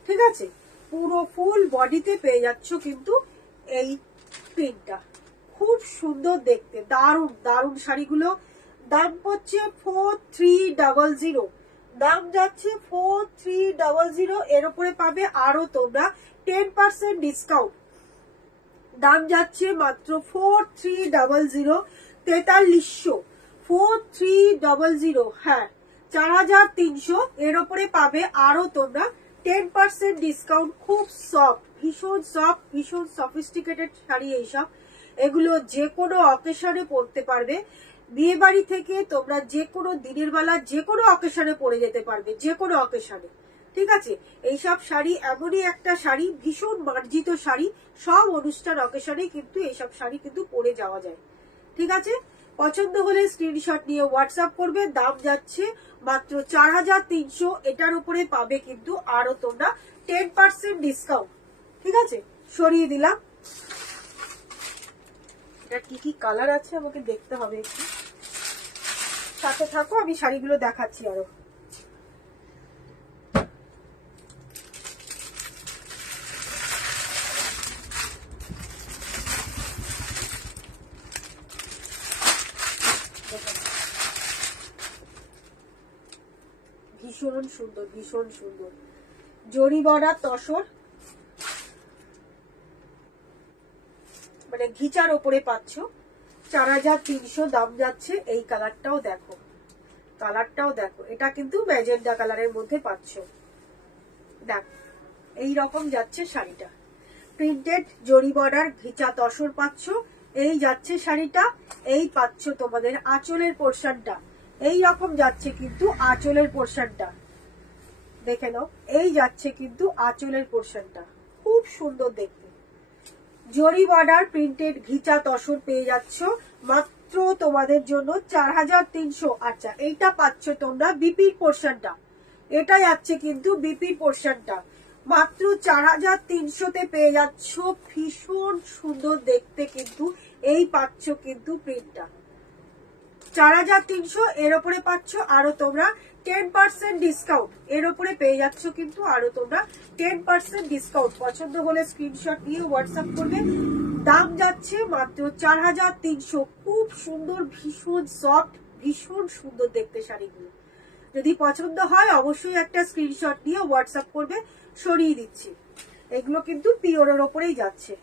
ঠিক আছে। পুরো ফুল বডিতে পেয়ে যাচ্ছ কিন্তু এই প্রিন্টটা, খুব সুন্দর দেখতে, দারুণ দারুণ শাড়িগুলো। দাম পড়ছে 4300, দাম যাচ্ছে 4300। এর উপরে পাবে আরো তোমরা 10% ডিসকাউন্ট, দাম যাচ্ছে মাত্র 4300, 4300, 4300, হ্যাঁ 4300। এর উপরে পাবে আরো তোমরা 10% ডিসকাউন্ট। খুব সফট, ভীষণ সফট, ভীষণ সফিস্টিকেটেড শাড়ি এইসব, এগুলো যে কোনো অকেশনে পরতে পারবে। বিয়ে বাড়ি থেকে তোমরা যে কোনো দিনের বেলা যে কোনো অকেশনে পরে যেতে পারবে, যে কোনো অকেশনে, ঠিক আছে। এইসব শাড়ি এমনই একটা শাড়ি, ভীষণ মার্জিত শাড়ি, সব অনুষ্ঠান অকেশনে কিন্তু এইসব শাড়ি কিন্তু পরে যাওয়া যায়, ঠিক আছে। পছন্দ হলে স্ক্রিনশট নিয়ে হোয়াটসঅ্যাপ করবে। দাম যাচ্ছে মাত্র 4300, এটার উপরে পাবে কিন্তু আরো তোমরা 10% ডিসকাউন্ট, ঠিক আছে। সরিয়ে দিলাম। এটা কি কি কালার আছে আমাকে দেখতে হবে একটু, সাথে থাকো, আমি শাড়িগুলো দেখাচ্ছি আরো। ভীষণ সুন্দর, ভীষণ সুন্দর জরি বর্ডার তসর, মানে ঘিচার ওপরে পাচ্ছ। 4300 দাম যাচ্ছে। এই কালারটাও দেখো, কালারটাও দেখো, এটা কিন্তু ম্যাজেন্ডা কালারের মধ্যে পাচ্ছ, দেখো এইরকম যাচ্ছে শাড়িটা, প্রিন্টেড জরি বর্ডার ঘিচা তসর পাচ্ছ। এই যাচ্ছে শাড়িটা, এই পাচ্ছ তোমাদের আঁচলের পোর্শনটা, এই রকম যাচ্ছে কিন্তু আঁচলের পোর্শনটা, দেখে নাও। এই যাচ্ছে কিন্তু আঁচলের পোর্শনটা, খুব সুন্দর দেখতে। জরি বর্ডার প্রিন্টেড ঘিচা তসর পেয়ে যাচ্ছ মাত্র তোমাদের জন্য 4300। আচ্ছা, এইটা পাচ্ছ তোমরা বিপির পোর্শনটা, এটা যাচ্ছে কিন্তু বিপির পোর্শনটা, মাত্র 4300-তে পেয়ে যাচ্ছ। ভীষণ সুন্দর দেখতে কিন্তু এই পাচ্ছ কিন্তু প্রিন্টটা 4300। এর উপরে পাচ্ছ আরো তোমরা 10% ডিসকাউন্ট, এর উপরে পেয়ে যাচ্ছ কিন্তু আরো তোমরা 10% ডিসকাউন্ট। পছন্দ হলে স্ক্রিনশট নিয়ে হোয়াটসঅ্যাপ করবে। দাম যাচ্ছে মাত্র 4300। খুব সুন্দর, ভীষণ সফট, ভীষণ সুন্দর দেখতে শাড়িগুলো। যদি পছন্দ হয় অবশ্যই একটা স্ক্রিনশট নিয়ে হোয়াটসঅ্যাপ করবে, সরিয়ে দিচ্ছি। এগুলো কিন্তু পিওরের ওপরেই যাচ্ছে।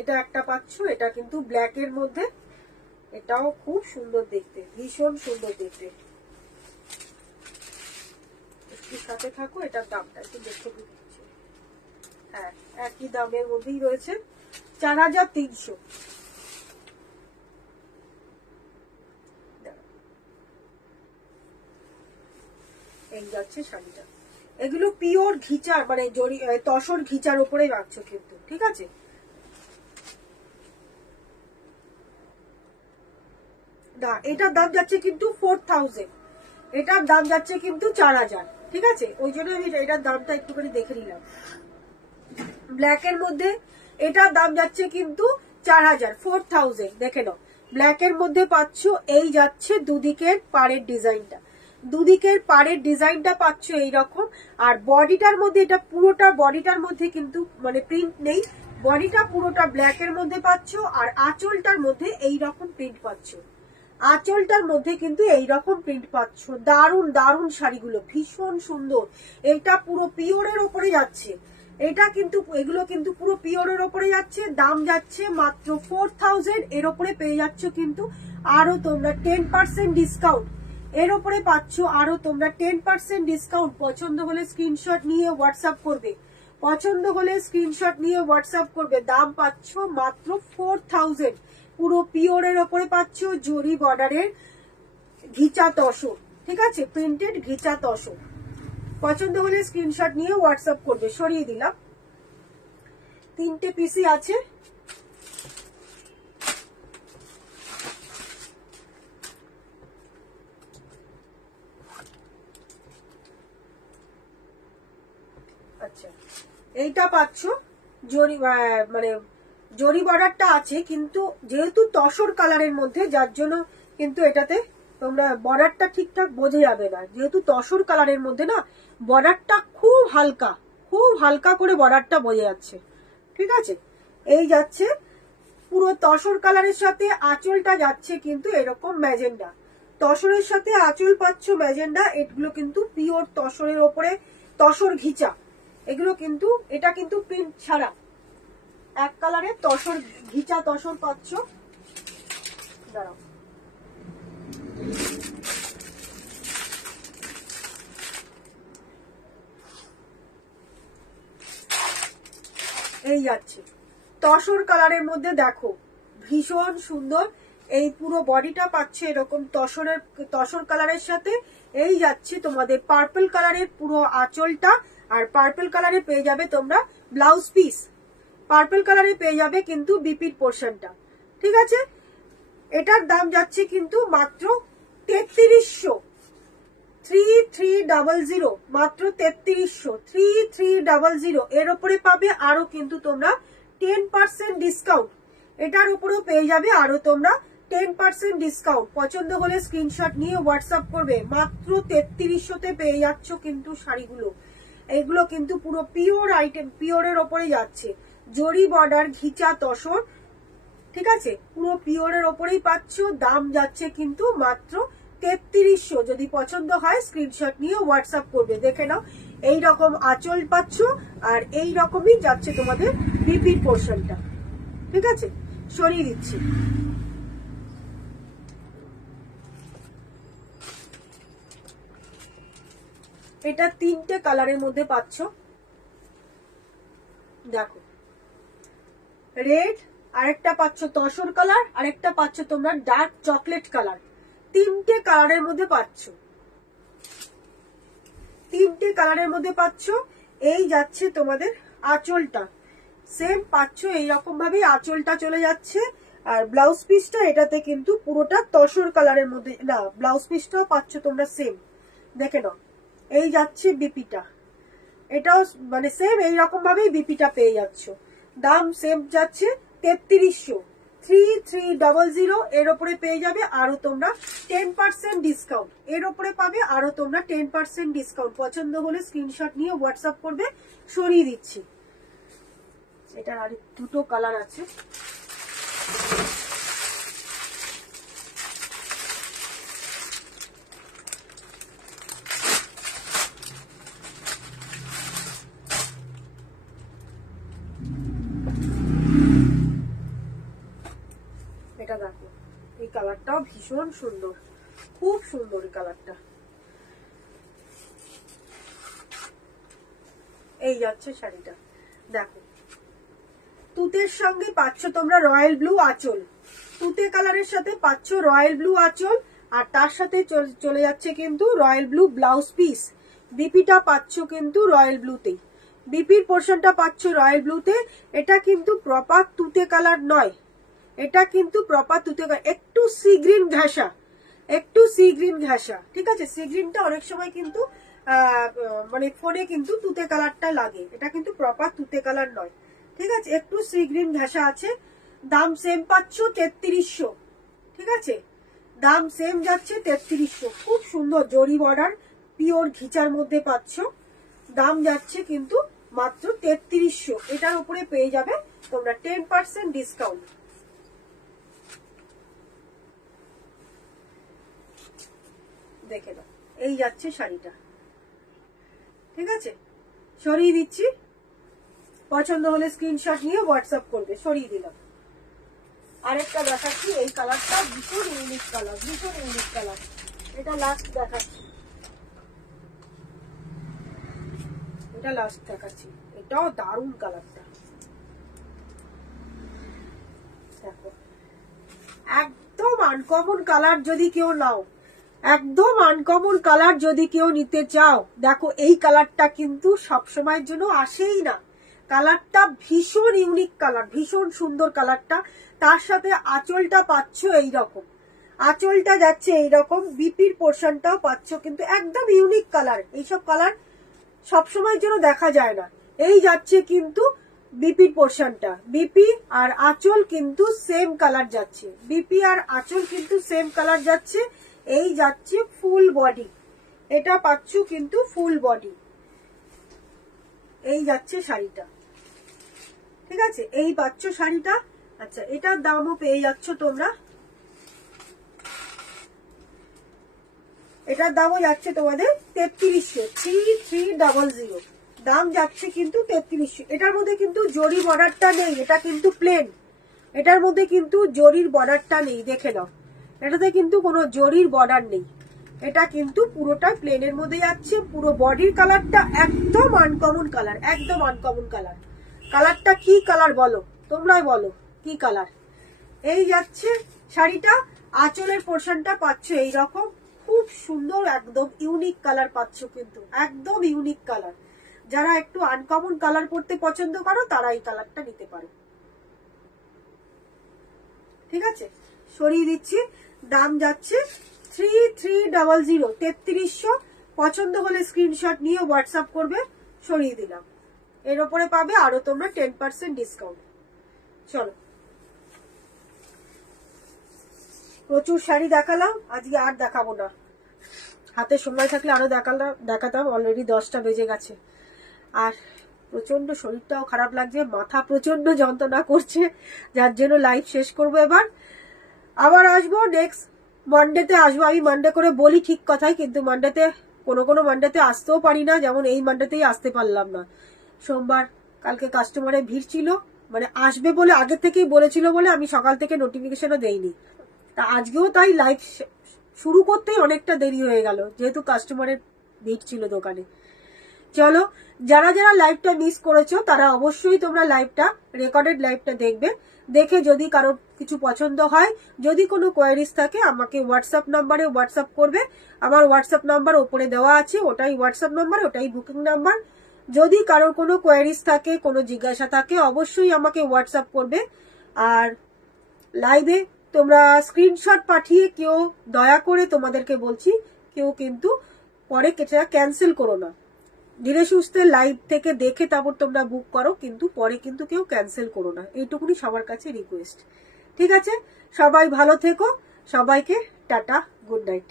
এটা একটা পাচ্ছ, এটা কিন্তু ব্ল্যাক এর মধ্যে, এটাও খুব সুন্দর দেখতে, ভীষণ সুন্দর দেখতে। একটু সাথে থাকো, এটার দামটা একটু দেখে দিচ্ছি। হ্যাঁ, একই দামের মধ্যেই রয়েছে, 4300। এই যাচ্ছে শাড়িটা। এগুলো পিওর ঘিচার মানে তসর ঘিচার উপরে রাখছো কিন্তু, ঠিক আছে। না, এটার দাম যাচ্ছে কিন্তু 4000, এটার দাম যাচ্ছে কিন্তু 4000, ঠিক আছে। ওই জন্য আমি এটার দামটা একটুখানি দেখে নিলাম। ব্ল্যাক এর মধ্যে এটার দাম যাচ্ছে কিন্তু 4000, 4000 দেখে নাও। ব্ল্যাক এর মধ্যে পাচ্ছ এই যাচ্ছে দুদিকের পাড়ের ডিজাইনটা, দুদিকের পাড়ের ডিজাইনটা পাচ্ছ এইরকম। আর বডিটার মধ্যে এটা পুরোটা বডিটার মধ্যে কিন্তু মানে প্রিন্ট নেই, বডিটা পুরোটা ব্ল্যাক এর মধ্যে পাচ্ছ। আর আঁচলটার মধ্যে এইরকম প্রিন্ট পাচ্ছ, আঁচলটার মধ্যে কিন্তু এইরকম প্রিন্ট পাচ্ছ। দারুণ দারুণ শাড়িগুলো, ভীষণ সুন্দর। এটা পুরো পিওরের ওপরে যাচ্ছে, এটা কিন্তু এগুলো কিন্তু পুরো পিওরের ওপরে যাচ্ছে। দাম যাচ্ছে মাত্র 4000। এর ওপরে পেয়ে যাচ্ছ কিন্তু আরো তোমরা 10% ডিসকাউন্ট, এর ওপরে পাচ্ছ আরো তোমরা 10% ডিসকাউন্ট। পছন্দ হলে স্ক্রিনশট নিয়ে হোয়াটসঅ্যাপ করবে, পছন্দ হলে স্ক্রিনশট নিয়ে হোয়াটসঅ্যাপ করবে। দাম পাচ্ছ মাত্র 4000। পুরো পিওরের ওপরে পাচ্ছ জরি বর্ডারের ঘিচা তসর, ঠিক আছে, প্রিন্টেড ঘিচা তসর। পছন্দ হলে স্ক্রিনশট নিয়ে হোয়াটসঅ্যাপ করবে। সরিয়ে দিলাম, 3টে পিসি আছে। আচ্ছা, এইটা পাচ্ছ জরি মানে জরি বর্ডারটা আছে কিন্তু যেহেতু তসর কালারের মধ্যে, যার জন্য কিন্তু এটাতে তোমরা বর্ডারটা ঠিকঠাক বোঝা যাবে না। যেহেতু তসর কালারের মধ্যে না, বর্ডারটা খুব হালকা করে বর্ডারটা বোঝা যাচ্ছে, ঠিক আছে। এই যাচ্ছে পুরো তসর কালারের সাথে আঁচলটা যাচ্ছে কিন্তু এরকম ম্যাজেন্ডা, তসরের সাথে আঁচল পাচ্ছ ম্যাজেন্ডা। এগুলো কিন্তু পিওর তসরের ওপরে তসর ঘিচা, এগুলো কিন্তু এটা কিন্তু প্রিন্ট ছাড়া এক কালারের তসর ঘিচা তসর পাচ্ছ। দাঁড়াও, এই যাচ্ছে তসর কালারের মধ্যে, দেখো ভীষণ সুন্দর। এই পুরো বডিটা পাচ্ছে এরকম তসর কালারের সাথে। এই যাচ্ছে তোমাদের পার্পল কালারের পুরো আঁচলটা, আর পার্পল কালারে পেয়ে যাবে তোমরা ব্লাউজ পিস, পার্পল কালারে পেয়ে যাবে কিন্তু বিপির পোর্শনটা, ঠিক আছে। এটার দাম যাচ্ছে কিন্তু মাত্র 3300, 3300, মাত্র 3300, 3300। এর উপরে পাবে আরো কিন্তু তোমরা 10% ডিসকাউন্ট, এটার উপরেও পেয়ে যাবে আরো তোমরা 10% ডিসকাউন্ট। পছন্দ হলে স্ক্রিনশট নিয়ে হোয়াটসঅ্যাপ করবে। মাত্র 3300তে পেয়ে যাচ্ছ কিন্তু শাড়িগুলো। এগুলো কিন্তু পুরো পিওর আইটেম, পিওরের ওপরে যাচ্ছে, জরি বর্ডার ঘিচা তসর, ঠিক আছে, পুরো পিওরের ওপরেই পাচ্ছ। দাম যাচ্ছে কিন্তু মাত্র 3300। যদি পছন্দ হয় স্ক্রিনশট নিয়ে হোয়াটসঅ্যাপ করবে। দেখে নাও, এই রকম আঁচল পাচ্ছ আর এই রকমই যাচ্ছে তোমাদের বিপির পোর্শনটা, ঠিক আছে। সরিয়ে দিচ্ছি। এটা 3টে কালারের মধ্যে পাচ্ছ, দেখো রেড, আরেকটা পাচ্ছ তসর কালার, আরেকটা পাচ্ছ তোমরা ডার্ক চকলেট কালার। 3টে কালারের মধ্যে পাচ্ছ, 3টে কালারের মধ্যে পাচ্ছ। এই যাচ্ছে তোমাদের আঁচলটা, সেম পাচ্ছ এইরকম ভাবে আঁচলটা চলে যাচ্ছে। আর ব্লাউজ পিসটা এটাতে কিন্তু পুরোটা তসর কালারের মধ্যে, না ব্লাউজ পিসটাও পাচ্ছ তোমরা সেম, দেখে নাও। এই যাচ্ছে বিপিটা, এটাও মানে সেম এইরকম ভাবেই বিপিটা পেয়ে যাচ্ছ। দাম সেম যাচ্ছে 3300, 3300। এর উপরে পেয়ে যাবে আরো তোমরা 10% ডিসকাউন্ট, এর উপরে পাবে আরো তোমরা 10% ডিসকাউন্ট। পছন্দ হলে স্ক্রিনশট নিয়ে হোয়াটসঅ্যাপ করবে। সরিয়ে দিচ্ছি। এটার আর দুটো কালার আছে, এটা দেখো, এই কালারটাও ভীষণ সুন্দর, খুব সুন্দর এই কালারটা। এই যাচ্ছে শাড়িটা, দেখো তুতের সঙ্গে পাচ্ছ তোমরা রয়্যাল ব্লু আঁচল, তুতে কালারের সাথে পাচ্ছ রয়্যাল ব্লু আঁচল, আর তার সাথে চলে যাচ্ছে কিন্তু রয়্যাল ব্লু ব্লাউজ পিস। বিপিটা পাচ্ছ কিন্তু রয়্যাল ব্লুতেই, বিপির পোর্শনটা পাচ্ছ রয়্যাল ব্লুতে। এটা কিন্তু প্রপার তুতে কালার নয়, এটা কিন্তু প্রপার তুতে কালার, একটু সি গ্রিন ঘাসা, একটু সি গ্রিন ঘাসা, ঠিক আছে। সি গ্রিনটা অনেক সময় কিন্তু মানে ফোনে কিন্তু তুতে কালারটা লাগে, এটা কিন্তু প্রপার তুতে কালার নয়, ঠিক আছে। একটু সি গ্রিন ঘাসা আছে। দাম সেম পাচ্ছ 3300, ঠিক আছে। দাম সেম যাচ্ছে 3300। খুব সুন্দর জরি বর্ডার, পিওর ঘিচার মধ্যে পাচ্ছ। দাম যাচ্ছে কিন্তু মাত্র 3300। এটার উপরে পেয়ে যাবে তোমরা 10% ডিসকাউন্ট। দেখে নাও, এই যাচ্ছে শাড়িটা, ঠিক আছে। সরিয়ে দিচ্ছি, পছন্দ হলে স্ক্রিনশট নিয়ে হোয়াটসঅ্যাপ করবে। সরিয়ে দিলাম। আরেকটা দেখাচ্ছি, এই কালারটা ভীষণ ইউনিক কালার, ভীষণ ইউনিক কালার। এটা লাস্ট দেখাচ্ছি, এটা লাস্ট দেখাচ্ছি। এটাও দারুণ কালারটা, দেখো একদম আনকমন কালার। যদি কেউ নাও, একদম আনকমন কালার যদি কেউ নিতে চাও, দেখো এই কালারটা কিন্তু সবসময়ের জন্য আসেই না। কালারটা ভীষণ ইউনিক কালার, ভীষণ সুন্দর কালারটা। তার সাথে আঁচলটা পাচ্ছ এইরকম, আঁচলটা যাচ্ছে এইরকম, বিপির পোর্শনটাও পাচ্ছ কিন্তু একদম ইউনিক কালার। এইসব কালার সবসময়ের জন্য দেখা যায় না। এই যাচ্ছে কিন্তু বিপির পোর্শনটা, বিপি আর আঁচল কিন্তু সেম কালার যাচ্ছে, বিপি আর আঁচল কিন্তু সেম কালার যাচ্ছে। এই যাচ্ছে ফুল বডি, এটা পাচ্ছ কিন্তু ফুল বডি। এই যাচ্ছে শাড়িটা, ঠিক আছে। এই পাচ্ছ শাড়িটা। আচ্ছা, এটার দামও পেয়ে যাচ্ছ তোমরা, এটার দামও যাচ্ছে তোমাদের 3300, 3300। দাম যাচ্ছে কিন্তু 3300। এটার মধ্যে কিন্তু জরি বর্ডারটা নেই, এটা কিন্তু প্লেন। এটার মধ্যে কিন্তু জরির বর্ডারটা নেই, দেখে নাও। এটাতে কিন্তু কোনো জরির বর্ডার নেই, এটা কিন্তু পুরোটা প্লেনের মধ্যে যাচ্ছে। পুরো বডির কালারটা একদম আনকমন কালার, একদম আনকমন কালার। কালারটা কি কালার বলো, তোমরাই বলো কি কালার। এই যাচ্ছে শাড়িটা। আঁচলের পোর্শনটা পাচ্ছ এইরকম, খুব সুন্দর একদম ইউনিক কালার পাচ্ছ, কিন্তু একদম ইউনিক কালার। যারা একটু আনকমন কালার পরতে পছন্দ করো তারা এই কালারটা নিতে পারো, ঠিক আছে। সরিয়ে দিচ্ছি। দাম যাচ্ছে 3300, 3300। পছন্দ হলে স্ক্রিনশট নিয়ে হোয়াটসঅ্যাপ করবে। সরিয়ে দিলাম। এর উপরে পাবে আরো তোমরা 10% ডিসকাউন্ট। চলো, প্রচুর শাড়ি দেখালাম, আজকে আর দেখাবো না। হাতে সময় থাকলে আরো দেখাতাম, অলরেডি 10টা বেজে গেছে। আর প্রচন্ড শরীরটাও খারাপ লাগছে, মাথা প্রচন্ড যন্ত্রণা করছে, যার জন্য লাইভ শেষ করবো এবার। আবার আসবো নেক্সট মানডেতে আসবো। আমি মানডে করে বলি ঠিক কথাই, কিন্তু মানডেতে কোনো মানডেতে আসতেও পারি না, যেমন এই মানডেতেই আসতে পারলাম না। সোমবার কালকে কাস্টমারের ভিড় ছিল, মানে আসবে বলে আগে থেকেই বলেছিল বলে আমি সকাল থেকে নোটিফিকেশনও দেইনি। তা আজকেও তাই লাইভ শুরু করতেই অনেকটা দেরি হয়ে গেল, যেহেতু কাস্টমারের ভিড় ছিল দোকানে। চলো, যারা যারা লাইভটা মিস করেছো তারা অবশ্যই তোমরা লাইভটা, রেকর্ডেড লাইভটা দেখবে। দেখে যদি কারো কিছু পছন্দ হয়, যদি কোনো কোয়ারিজ থাকে, আমাকে হোয়াটসঅ্যাপ নাম্বারে হোয়াটসঅ্যাপ করবে। আমার হোয়াটসঅ্যাপ নাম্বার ওপরে দেওয়া আছে, ওটাই হোয়াটসঅ্যাপ নাম্বার, ওটাই বুকিং নাম্বার। যদি কারোর কোনো কোয়ারিজ থাকে, কোনো জিজ্ঞাসা থাকে, অবশ্যই আমাকে হোয়াটসঅ্যাপ করবে। আর লাইভে তোমরা স্ক্রিনশট পাঠিয়ে কেউ, দয়া করে তোমাদেরকে বলছি, কেউ কিন্তু পরে ক্যান্সেল করো না। ধীরে সুস্থে লাইভ থেকে দেখে তারপর তোমরা বুক করো, কিন্তু পরে কিন্তু কেউ ক্যান্সেল করো না, এইটুকুনি সবার কাছে রিকোয়েস্ট, ঠিক আছে। সবাই ভালো থেকো, সবাইকে টাটা, গুড নাইট।